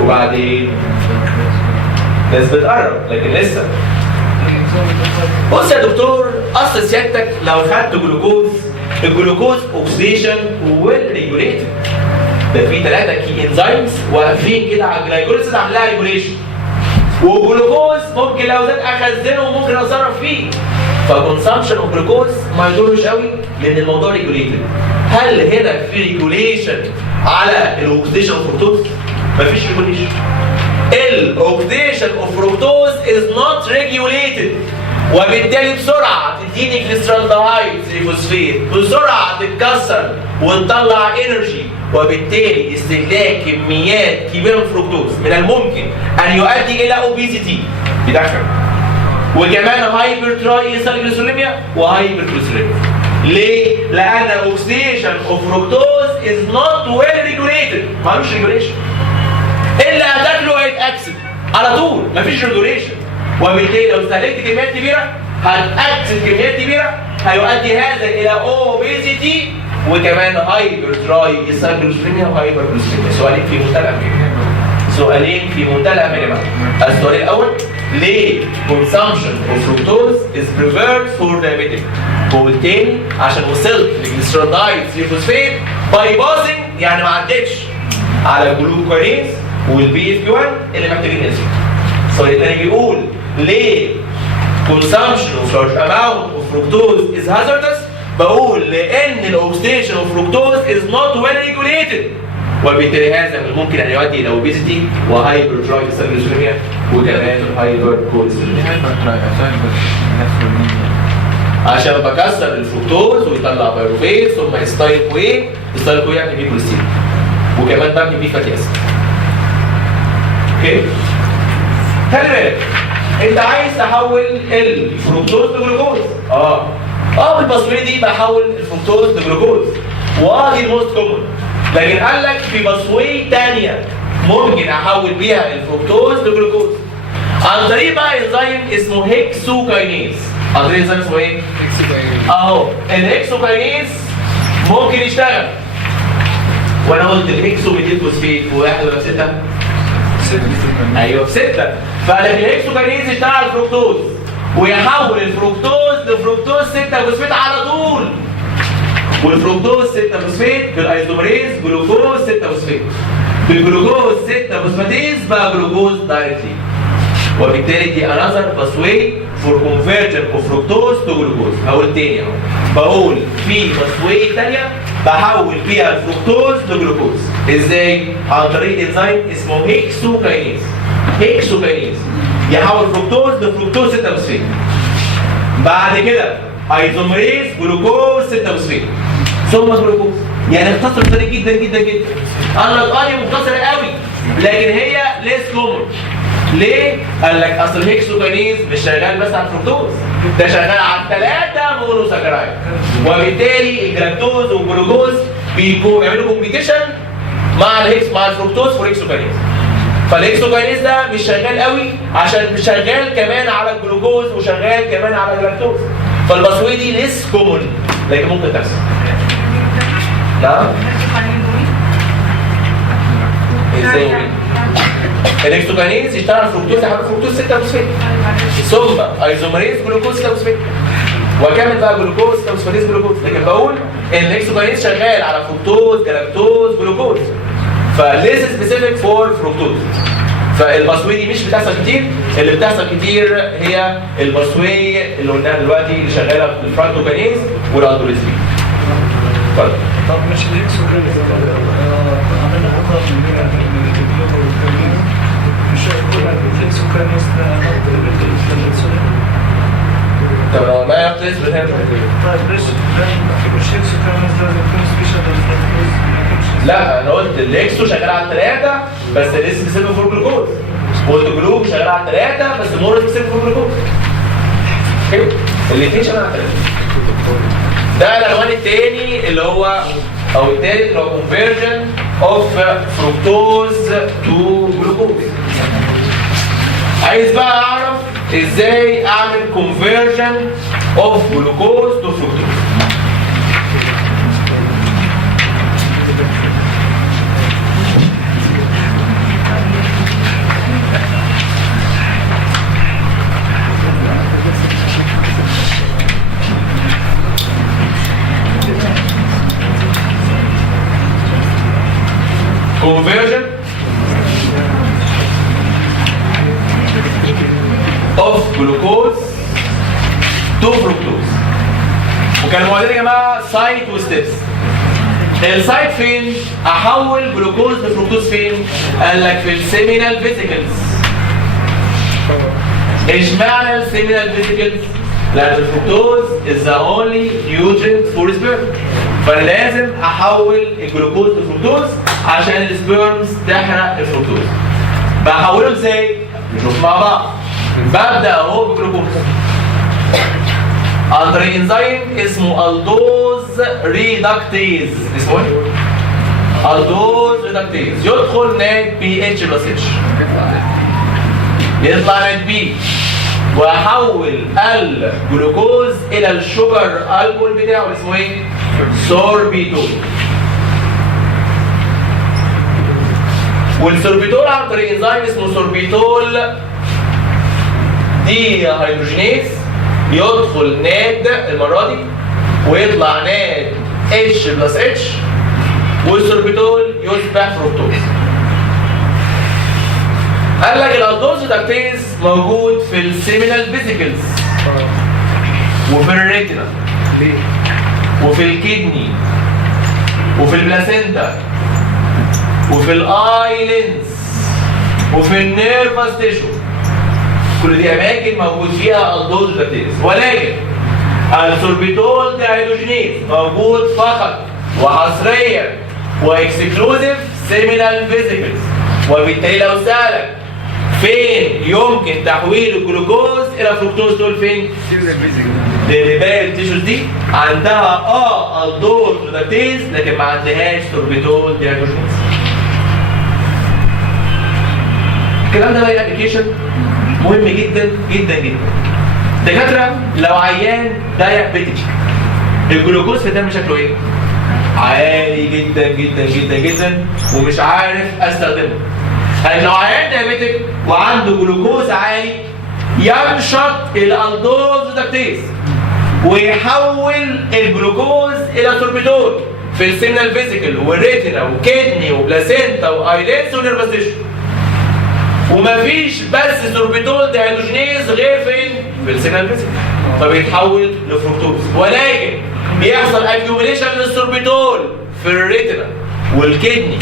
وبعدين ناس بتقرب لكن لسه. بص يا دكتور، اصل سيادتك لو خدت جلوكوز، الجلوكوز اوكسيديشن ويل ريجوليتد، ده في 3 كي انزيمز واقفين كده على الجلايكوليسيس عامل لها ريجوليشن، والجلوكوز ممكن لو زاد اخزنه وممكن اتصرف فيه. فكونسامشن اوف جلوكوز ما يضرش قوي لان الموضوع ريجوليتد. هل هنا في ريجوليشن على الاوكسيديشن اوف فركتوز؟ مفيش ريجوليشن. الاوكسيديشن اوف فركتوز از نوت ريجوليتد، وبالتالي بسرعه تديني جليسرالدايد تريفوسفيت، بسرعه تتكسر وتطلع انرجي، وبالتالي استهلاك كميات كبيره من الفركتوز من الممكن ان يؤدي الى اوبيزيتي، يدخل، وكمان هايبر ترايسالجليسيميا وهايبر كوليسترول. ليه؟ لان الاوكسيديشن اوف فركتوز از نوت ويل ريجوليتد، مالوش ريجوليشن. اللي هتاكله هيتاكسد على طول، مفيش ريجوليشن، وبالتالي لو استهلكت كميات كبيره هتاكسد كميات كبيره، هيؤدي هذا الى اوبيزيتي وكمان هايبر ترايسالجليسيميا وهايبر كوليسترول. سؤالين في منتهى الأهمية. السؤال الأول، ليه consumption of fructose is preferred for diabetic؟ والتاني عشان وصلت لجليسرالدايد تريفوسفيت باي باسنج، يعني ما عدتش على الجلوكوكاينيز والبي اف كي 1 اللي محتاجين انسولين. السؤال الثاني بيقول ليه consumption of large amount of fructose is hazardous؟ بقول لأن الاوكسيديشن اوف fructose is not well regulated، وبالتالي هذا من الممكن ان يؤدي الى اوبيزيتي وهايبر ترايسالجليسيميا وكمان هايبر كوليسترول. عشان بكسر الفركتوز ويطلع بايروفيت ثم يستايل كوي، يستايل كوي يعني بيه كوليسترول، وكمان ببني بيه فاتي اسيد. اوكي؟ خلي بالك انت عايز تحول الفركتوز لجلوكوز. بالبصويه دي بحول الفركتوز لجلوكوز، ودي الموست كومن. لكن قال لك في بصويه ثانيه ممكن احول بيها الفركتوز لجلوكوز عن طريق بقى انزيم اسمه هيكسوكاينيز. عن طريق انزيم اسمه ايه؟ اهو الهيكسوكاينيز ممكن يشتغل. وانا قلت الهيكسو ميثيل فوسفيت واحد ولا 6؟ 6. ايوه في 6. فقال لك الهيكسوكاينيز يشتغل على الفركتوز ويحول الفركتوز لفركتوز 6 فوسفيت على طول. والفركتوز 6 فوسفيت بالايزومريز جلوكوز 6 فوسفيت. بالجلوكوز 6 فوسفاتيز بقى جلوكوز دايركتلي. وبالتالي دي انذر باسواي فور كونفرجن اوف فركتوز تو جلوكوز. هقول تاني اهو، بقول في باسواي ثانيه بحول فيها الفركتوز لجلوكوز. ازاي؟ عن طريق انزيم اسمه هيكسوكاينيز. هيكسوكاينيز يحول فركتوز لفركتوز 6 فوسفيت. بعد كده ايزومريز جلوكوز 6 فوسفيت ثم جلوكوز. يعني اختصر ثاني جدا جدا جدا. قال لك دي مختصره قوي لكن هي ليس كومن. ليه؟ قال لك اصل الهيكسوكاينيز مش شغال بس على الفركتوز، ده شغال على 3 مونوساكرايد. وبالتالي الجلاكتوز والجلوكوز بيعملوا كومبيتيشن مع الفركتوز فور هيكسوكاينيز. فالهيكسوكاينيز ده مش شغال قوي عشان مش شغال كمان على الجلوكوز وشغال كمان على الجلاكتوز. فالبصويه دي ليس كومن لكن ممكن تحصل. نعم؟ ازاي؟ الهيكسوكاينيز يشتغل فركتوز يحول فركتوز 6 فوسفيت ثم ايزومريز جلوكوز 6 فوسفيت واكمل بقى جلوكوز 6 فوسفاتيز جلوكوز. لكن بقول ان الهيكسوكاينيز شغال على فركتوز جلاكتوز جلوكوز فليس سبيسيفيك فور فركتوز. فالبصويه دي مش بتحصل كتير، اللي بتحصل كتير هي البصويه اللي قلناها دلوقتي اللي شغاله في الفركتوكاينيز والالدوريزمين. اتفضل. طب مش الهيكسوكاينيز عملنا خطأ كبيرة من الجلوكوز مش هيكون الهيكسوكاينيز طب ما يقتلس بالهيم. طيب ليش مش هيكسوكاينيز لازم يكون سبيشال للفركتوز؟ لا انا قلت الاكسو شغال على 3 بس لسه سبيسيفيك فور جلوكوز. قلت جلوكوز شغال على 3 بس مور سبيسيفيك فور جلوكوز. الاثنين شغالين على 3. ده العنوان الثاني اللي هو او الثالث اللي هو conversion of fructose to glucose. عايز بقى اعرف ازاي اعمل conversion of glucose to fructose. conversion of glucose to fructose. وكان موجودين يا جماعه سايت وستبس. السايت فين؟ احول جلوكوز لفركتوز فين؟ قال لك في السيمينال فيسيكلز. اشمعنى السيمينال فيسيكلز؟ لان الفركتوز is the only nutrient for sperm. فانا لازم احول الجلوكوز لفركتوز عشان السبيرمز تحرق الفركتوز. بحوله ازاي؟ نشوف مع بعض. ببدا اهو بجلوكوز عن طريق انزيم اسمه الدوز ريدكتيز. اسمه ايه؟ الدوز ريدكتيز. يدخل نات بي اتش بلس اتش يطلع نات بي واحول الجلوكوز الى الشوجر الكول بتاعه اللي اسمه ايه؟ سوربيتول. والسوربيتول عن طريق انزيم اسمه سوربيتول دي هيدروجينيز يدخل ناد المره دي ويطلع ناد اتش بلس اتش والسوربيتول يصبح فركتوز. قال لك الالدوز ريدكتيز موجود في السيمينال فيسيكلز وفي الريتنا وفي الكدني وفي البلاسينتا وفي الاي لينز وفي النيرفس تيشو. كل دي اماكن موجود فيها الدوز ريدكتيز. ولكن السوربيتول ديهيدروجينيز موجود فقط وحصريا واكسكلوزيف سيمينال فيسيكلز. وبالتالي لو سالك فين يمكن تحويل الجلوكوز الى فركتوز؟ دول فين؟ لان باقي التيشوز دي عندها الدول ريدكتيز لكن ما عندهاش سوربيتول ديهيدروجينيز. الكلام ده بقى الابلكيشن مهم جدا جدا جدا. دكاتره لو عيان دايابيتيك الجلوكوز في الدم شكله ايه؟ عالي جدا جدا جدا جدا ومش عارف استخدمه. يعني لو عيان دايابيتيك وعنده جلوكوز عالي ينشط الالدوز ريدكتيز ويحول الجلوكوز الى سوربيتول في السيمنال فيزيكل والريتنا وكدني وبلاسينتا وايليتس ونيرفس تيشو. ومفيش بس سوربيتول ديهيدروجينيز غير فين؟ في السيمنال فيزيكل فبيتحول لفركتوز. ولكن بيحصل اكيوميليشن للسوربيتول في الريتنا والكدني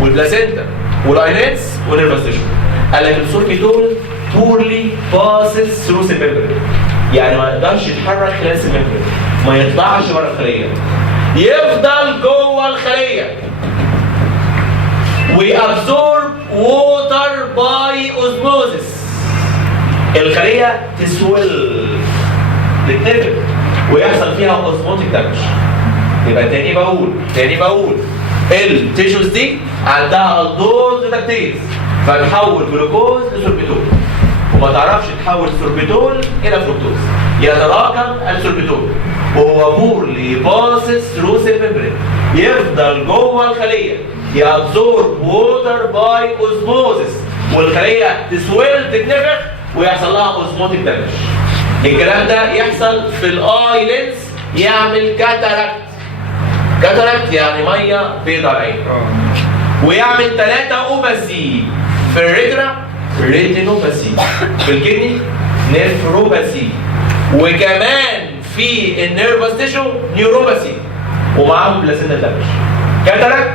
والبلاسينتا والايليتس ونيرفس تيشو. قال لك السوربيتول بورلي باسز ثرو سيل ميمبرين، يعني ما يقدرش يتحرك خلال سيل ميمبرين، ما يطلعش بره الخليه، يفضل جوه الخليه ويابزورب ووتر باي اوزموزيس. الخليه تسول تتنفخ ويحصل فيها اوزموتيك دامج. يبقى تاني بقول التيشوز دي عندها الدوز ريدكتيز فتحول جلوكوز لسوربيتول وما تعرفش تحول سوربيتول الى فركتوز، يتراكم السوربيتول وهو بورلي باسس ثرو سيل ميمبرين، يفضل جوه الخليه يابزورب ووتر باي اوزموزيس والخليه تسويل تتنفخ ويحصل لها اوزموتيك دامج. الكلام ده يحصل في الاي لينز يعمل كاتاراكت. كاتاراكت يعني ميه بيضاء على العين. ويعمل 3 اوباسي في الريتنا ريتينوباسي، في الكدني نيفروباسي، وكمان في النيرفس تيشو نيوروباسي ومعاهم بلاسينتا دامج. كاتاراكت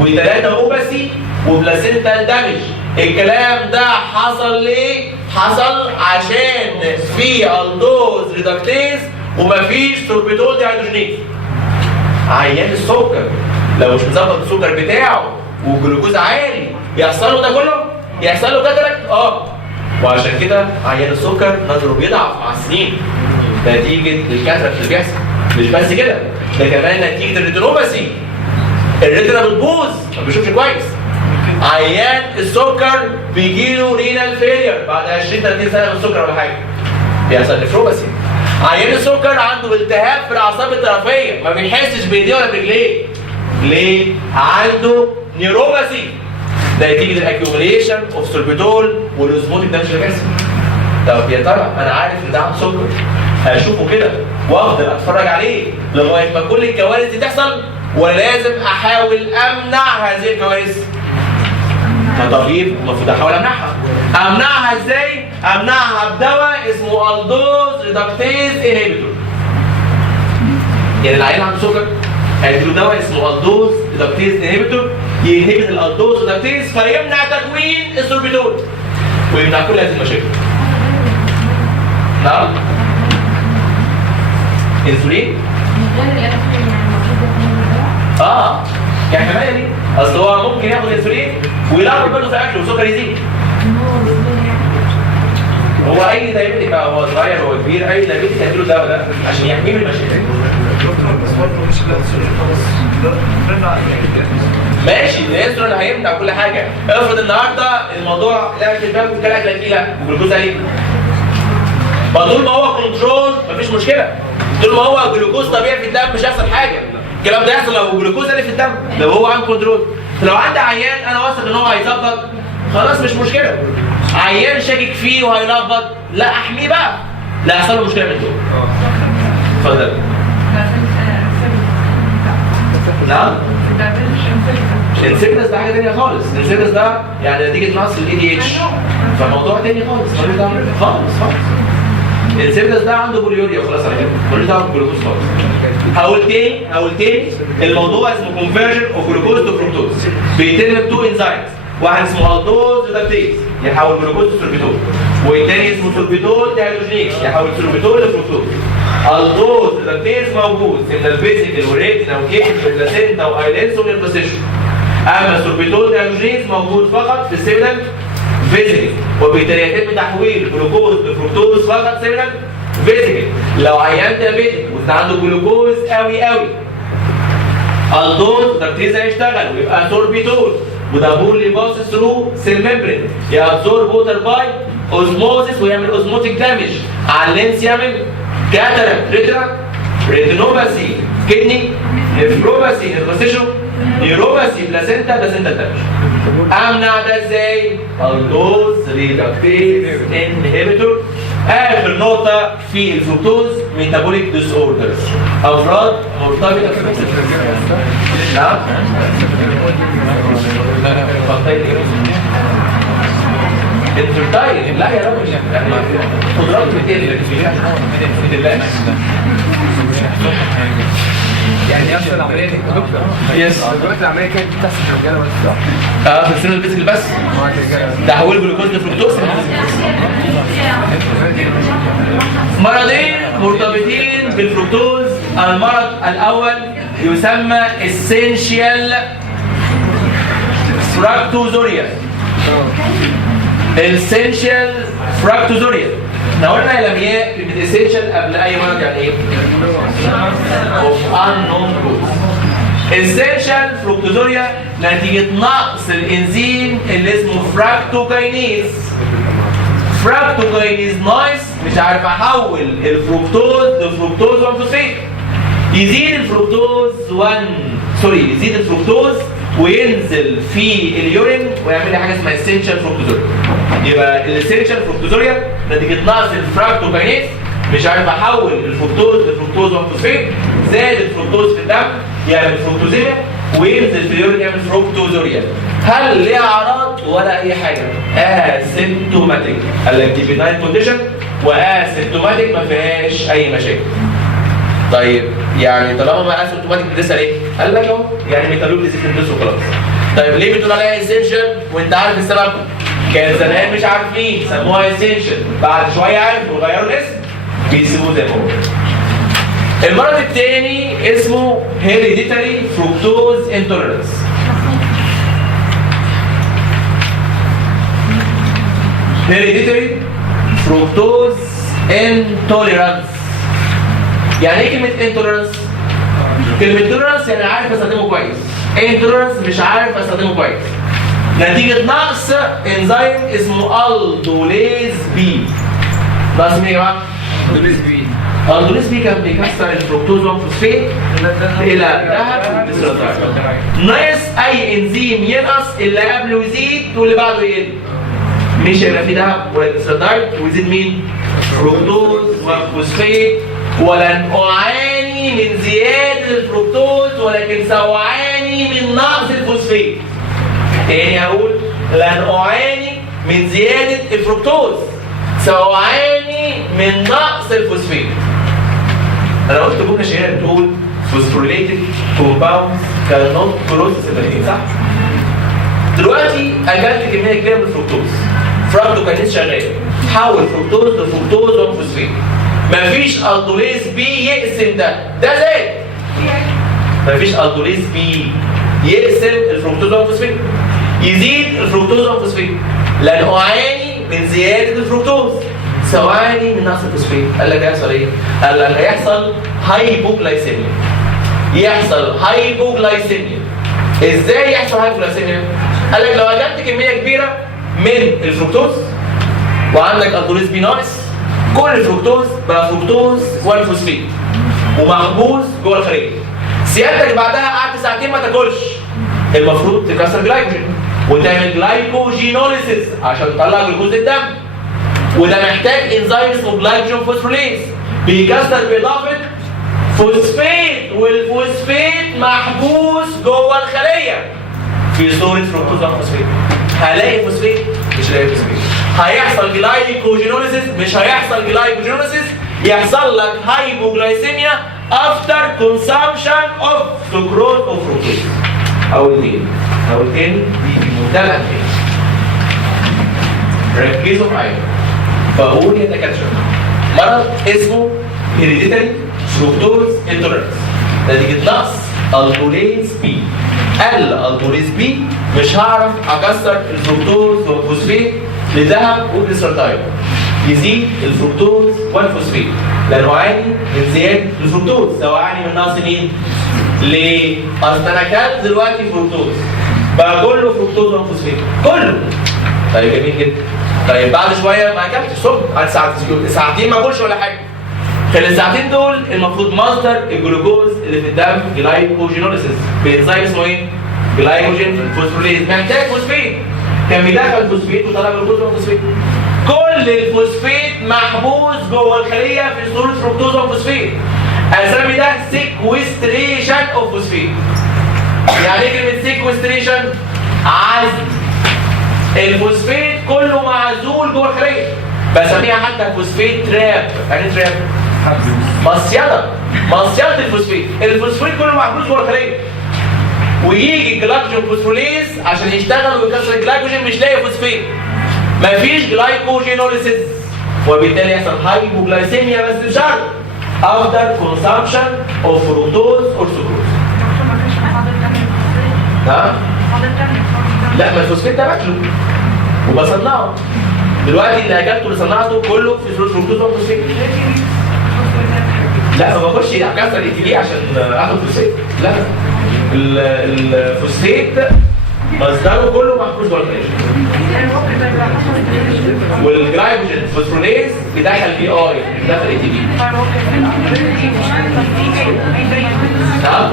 و3 اوباسي وبلاسينتا دامج. الكلام ده حصل ليه؟ حصل عشان في الدوز ريدكتيز ومفيش سوربيتول ديهيدروجينيز. عيان السكر لو مش مظبط السكر بتاعه والجلوكوز عالي يحصل له ده كله؟ يحصل له كاتاراكت؟ وعشان كده عيان السكر نظره بيضعف مع السنين نتيجه الكاتاراكت اللي بيحصل. مش بس كده، ده كمان نتيجه الريتينوباسي. الريتنا بتبوظ ما بيشوفش كويس. عيان السكر بيجيله رينال فيلير بعد 20 30 سنه من السكر ولا حاجه، بيحصل نفروباسي. عيان السكر عنده التهاب في الاعصاب الطرفيه ما بيحسش بايديه ولا برجليه. ليه؟ عنده نيوروباسي نتيجه الاكيوميليشن اوف سوربيتول والاوزموتيك دامج اللي بيحصل. طب يا ترى انا عارف ان ده عنده سكر هشوفه كده وافضل اتفرج عليه لغايه ما كل الكوارث دي تحصل ولا لازم احاول امنع هذه الكوارث؟ كطبيب المفروض احاول امنعها ازاي؟ امنعها بدواء اسمه الدوز ريدكتيز انهبيتور. يعني العيان عنده سكر هيديله دواء اسمه الدوز ريدكتيز انهبيتور ينهبت الالدوز ريدكتيز فيمنع تكوين السوربيتول ويمنع كل هذه المشاكل. نعم؟ انسولين؟ كحمايه دي اصل هو ممكن ياخد انسولين ويلعب برضه في اكله وسكر يزيد. هو اي دايبيتيك هو صغير هو كبير اي دايبيتيك هيديله الدواء ده عشان يحميه من المشاكل. ماشي الانسولين هيمنع كل حاجه. افرض النهارده الموضوع لعبه الباب وكل اكله تقيله والجلوكوز عليه. طول ما هو كنترول مفيش مشكله. طول ما هو جلوكوز طبيعي في الدم مش هيحصل حاجه. الكلام ده يحصل لو الجلوكوز اللي في الدم لو هو عن كنترول. لو عندي عيان انا واثق ان هو هيظبط خلاص مش مشكله. عيان شاكك فيه وهيلخبط لا احميه بقى لا يحصل له مشكله من دول. اتفضل. نعم؟ الانسيكنس ده حاجه ثانيه خالص. الانسيكنس ده يعني نتيجه نقص الاي دي اتش فموضوع ثاني خالص ملوش دعوه خالص. الانسيكنس ده عنده بوليوريا وخلاص على كده ملوش دعوه بالجلوكوز خالص. هقول تاني الموضوع اسمه كونفرجن اوف جلوكوز تو فركتوز بيتم بتو انزيمز. واحد اسمه الدوز ريدكتيز يحول جلوكوز لسوربيتول والتاني اسمه سوربيتول ديهيدروجينيز يحول سوربيتول لفركتوز. الدوز ريدكتيز موجود من الفيزيكال والريتنا والكيدني والبلاسينتا وايلينس والنيرفس تيشو. اما السوربيتول ديهيدروجينيز موجود فقط في السيمنال فيزيكال، وبالتالي يتم تحويل جلوكوز لفركتوز فقط سيمينال فيزيكال. لو عيان دايابيتك وانت عنده جلوكوز قوي الدوز تركيز هيشتغل ويبقى سوربيتول، وده بورلي باس ثرو سيل ميمبرين يابزورب ووتر باي اوزموزيس ويعمل اوزموتيك دامج على اللينس، يعمل كاتاراكت ريترا ريتينوباثي كدني نفروباثي نفروسيشن نيوروباثي بلاسينتا دامج. امنع ده ازاي؟ الدوز ريدكتيز انهبيتور. اخر نقطه في الفركتوز ميتابوليك ديس اوردرز، امراض مرتبطه نعم الفرتايل. لا يا راجل يعني قدرات بتقل بسم الله. يعني اصل العمليه دي دكتور يس دلوقتي العمليه كانت بتحصل في الرجاله بس في السن الفيزيكال بس تحويل جلوكوز لفركتوز. مرضين مرتبطين بالفركتوز. المرض الاول يسمى essential fructosuria. essential fructosuria. احنا قلنا يا لمياء كلمه essential قبل اي مرض يعني ايه؟ of unknown cause. essential fructosuria نتيجه نقص الانزيم اللي اسمه فراكتوكاينيز. فراكتوكاينيز ناقص، مش عارف احول الفركتوز لفركتوز 1 فوسفيت. يزيد الفركتوز وينزل في اليورين ويعمل لي حاجه اسمها essential fructosuria. يبقى الاسينشال فروكتوزوريا نتيجه نقص الفراكتوكاينيز، مش عارف احول الفركتوز لفركتوز 1 فوسفيت، زاد الفركتوز في الدم يعمل فروكتوزيميا وينزل في اليورين يعمل فروكتوزوريا. هل ليها اعراض ولا اي حاجه؟ اسيمتوماتيك. قال لك دي بناين كونديشن واسيمتوماتيك ما فيهاش اي مشاكل. طيب يعني طالما ما اسيمتوماتيك بتسال ايه؟ قال لك اهو يعني ميتابوليزم وخلاص. طيب ليه بتقول عليها اسينشال وانت عارف السبب؟ كان زمان مش عارفين سموها اسينشال، بعد شويه عرفوا وغيروا الاسم بيسيبوه زي ما هو. المرض الثاني اسمه هيريديتاري فروكتوز انتوليرانس. هيريديتاري فروكتوز انتوليرانس. يعني ايه كلمه انتوليرانس؟ كلمه انتوليرانس يعني عارف استخدمه كويس، انتوليرانس مش عارف استخدمه كويس. نتيجة نقص انزيم اسمه الدوليز بي. نقص مين يا جماعة؟ الدوليز بي. الدوليز بي كان بيكسر الفركتوز 1 فوسفيت إلى ذهب والجليسيرول. ناقص أي انزيم ينقص اللي قبله يزيد واللي بعده يقل. مش هيبقى فيه ذهب ولا جليسيرول ويزيد مين؟ فركتوز 1 فوسفيت. ولن أعاني من زيادة الفركتوز ولكن سأعاني من نقص الفوسفيت. تاني هقول لن أعاني من زيادة الفركتوز، سأعاني من نقص الفوسفيت. أنا قلت بكرة شهيرة بتقول phosphorylated compounds cannot process البنزين، صح؟ دلوقتي أكلت كمية كبيرة من الفركتوز، فراكتوكاينيز شغال، حول فركتوز لفركتوز 1 فوسفيت. مفيش الدوليز بي يقسم ده زاد. مفيش الدوليز بي يقسم الفركتوز 1 فوسفيت. يزيد الفركتوز 1 فوسفيت. لن أعاني من زيادة الفركتوز، سأعاني من نقص الفوسفيت. قال لك هيحصل إيه؟ قال لك هيحصل هايبوغلايسيميا. يحصل هايبوغلايسيميا. إزاي يحصل هايبوغلايسيميا؟ قال لك لو أكلت كمية كبيرة من الفركتوز وعندك الدوليز بي ناقص، كل الفركتوز بقى فركتوز 1 فوسفيت ومحبوس جوه الخلية. سيادتك بعدها قعدت ساعتين ما تاكلش، المفروض تكسر جلايكوجين وتعمل جلايكوجينوليسيس عشان تطلع جلوكوز الدم، وده محتاج انزيم اسمه جلايكوجين فوسفوريليز بيكسر باضافه فوسفيت، والفوسفيت محبوس جوه الخليه في صوره فركتوز فوسفيت. هلاقي فوسفيت؟ مش هلاقي فوسفيت. هيحصل جلايكوجينوليسيس؟ مش هيحصل جلايكوجينوليسيس. يحصل لك هايبوغلايسيميا after consumption of sucrose or fructose. أو تاني دي في منتهى الأهمية. ركزوا معايا. فأقول يا دكاترة مرض اسمه hereditary fructose intolerance نتيجة نقص الدوليز بي. قل الدوليز بي مش هعرف أكسر الفركتوز والفوسفيت لذهب وجليسراتايد يزيد الفركتوز والفوسفات، لانه عاني من زياده الفركتوز، سواء عاني من نقص مين؟ ليه؟ اصل انا اكلت دلوقتي فركتوز بقى كله فركتوز وفوسفات كله. طيب جميل جدا. طيب بعد شويه ما اكلتش صبح، قعدت ساعتين ما اكلش ولا حاجه. خلال الساعتين دول المفروض مصدر الجلوكوز اللي في الدم جلايكوجينوليسيس بانزيم اسمه ايه؟ جلايكوجين فوسفوريليز، محتاج فوسفات. كان بيدخل فوسفات وطلع جلوكوز وفوسفات. كل الفوسفات محبوس جوه الخليه في صوره فركتوز وفوسفات. اسمي ده سيكوستريشن اوف فوسفات. يعني ايه كلمه سيكوستريشن؟ عزل. الفوسفات كله معزول جوه الخليه. بسميها حتى فوسفات تراب. يعني تراب؟ مصيده الفوسفات. الفوسفات كله محبوس جوه الخليه. ويجي الجلايكوجين فوسفوريليز عشان يشتغل ويكسر الجلايكوجين مش لاقي فوسفات. مفيش جلايكوجينوليسيس، وبالتالي يحصل هايبوجلايسيميا بس بشرط after consumption of fructose or sucrose. نعم؟ لا، ما الفوسفات ده باكله وبصنعه. دلوقتي اللي اكلته اللي صنعته كله في صوره فركتوز وفوسفات. لا، ما بخش اكسر الاي تي بي عشان اخد فوسفات. لا، الفوسفات مصدره كله محفوظ جوه الخليه. والجلايكوجين فوسفوريليز بيدخل بي اي، بيدخل اي تي بي. نعم؟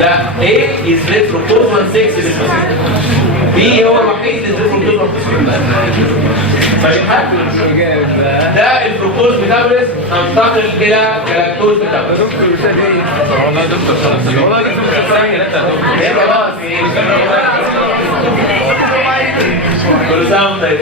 لا، A is red fructose 1,6 بالفوسفات. B هو الوحيد اللي red fructose 1,6. ماشي الحال؟ ده الفركتوز ميتابوليزم ننتقل الى جلاكتوز ميتابوليزم. والله يا دكتور خلاص. والله يا دكتور خلاص. كل سنه وانت طيب.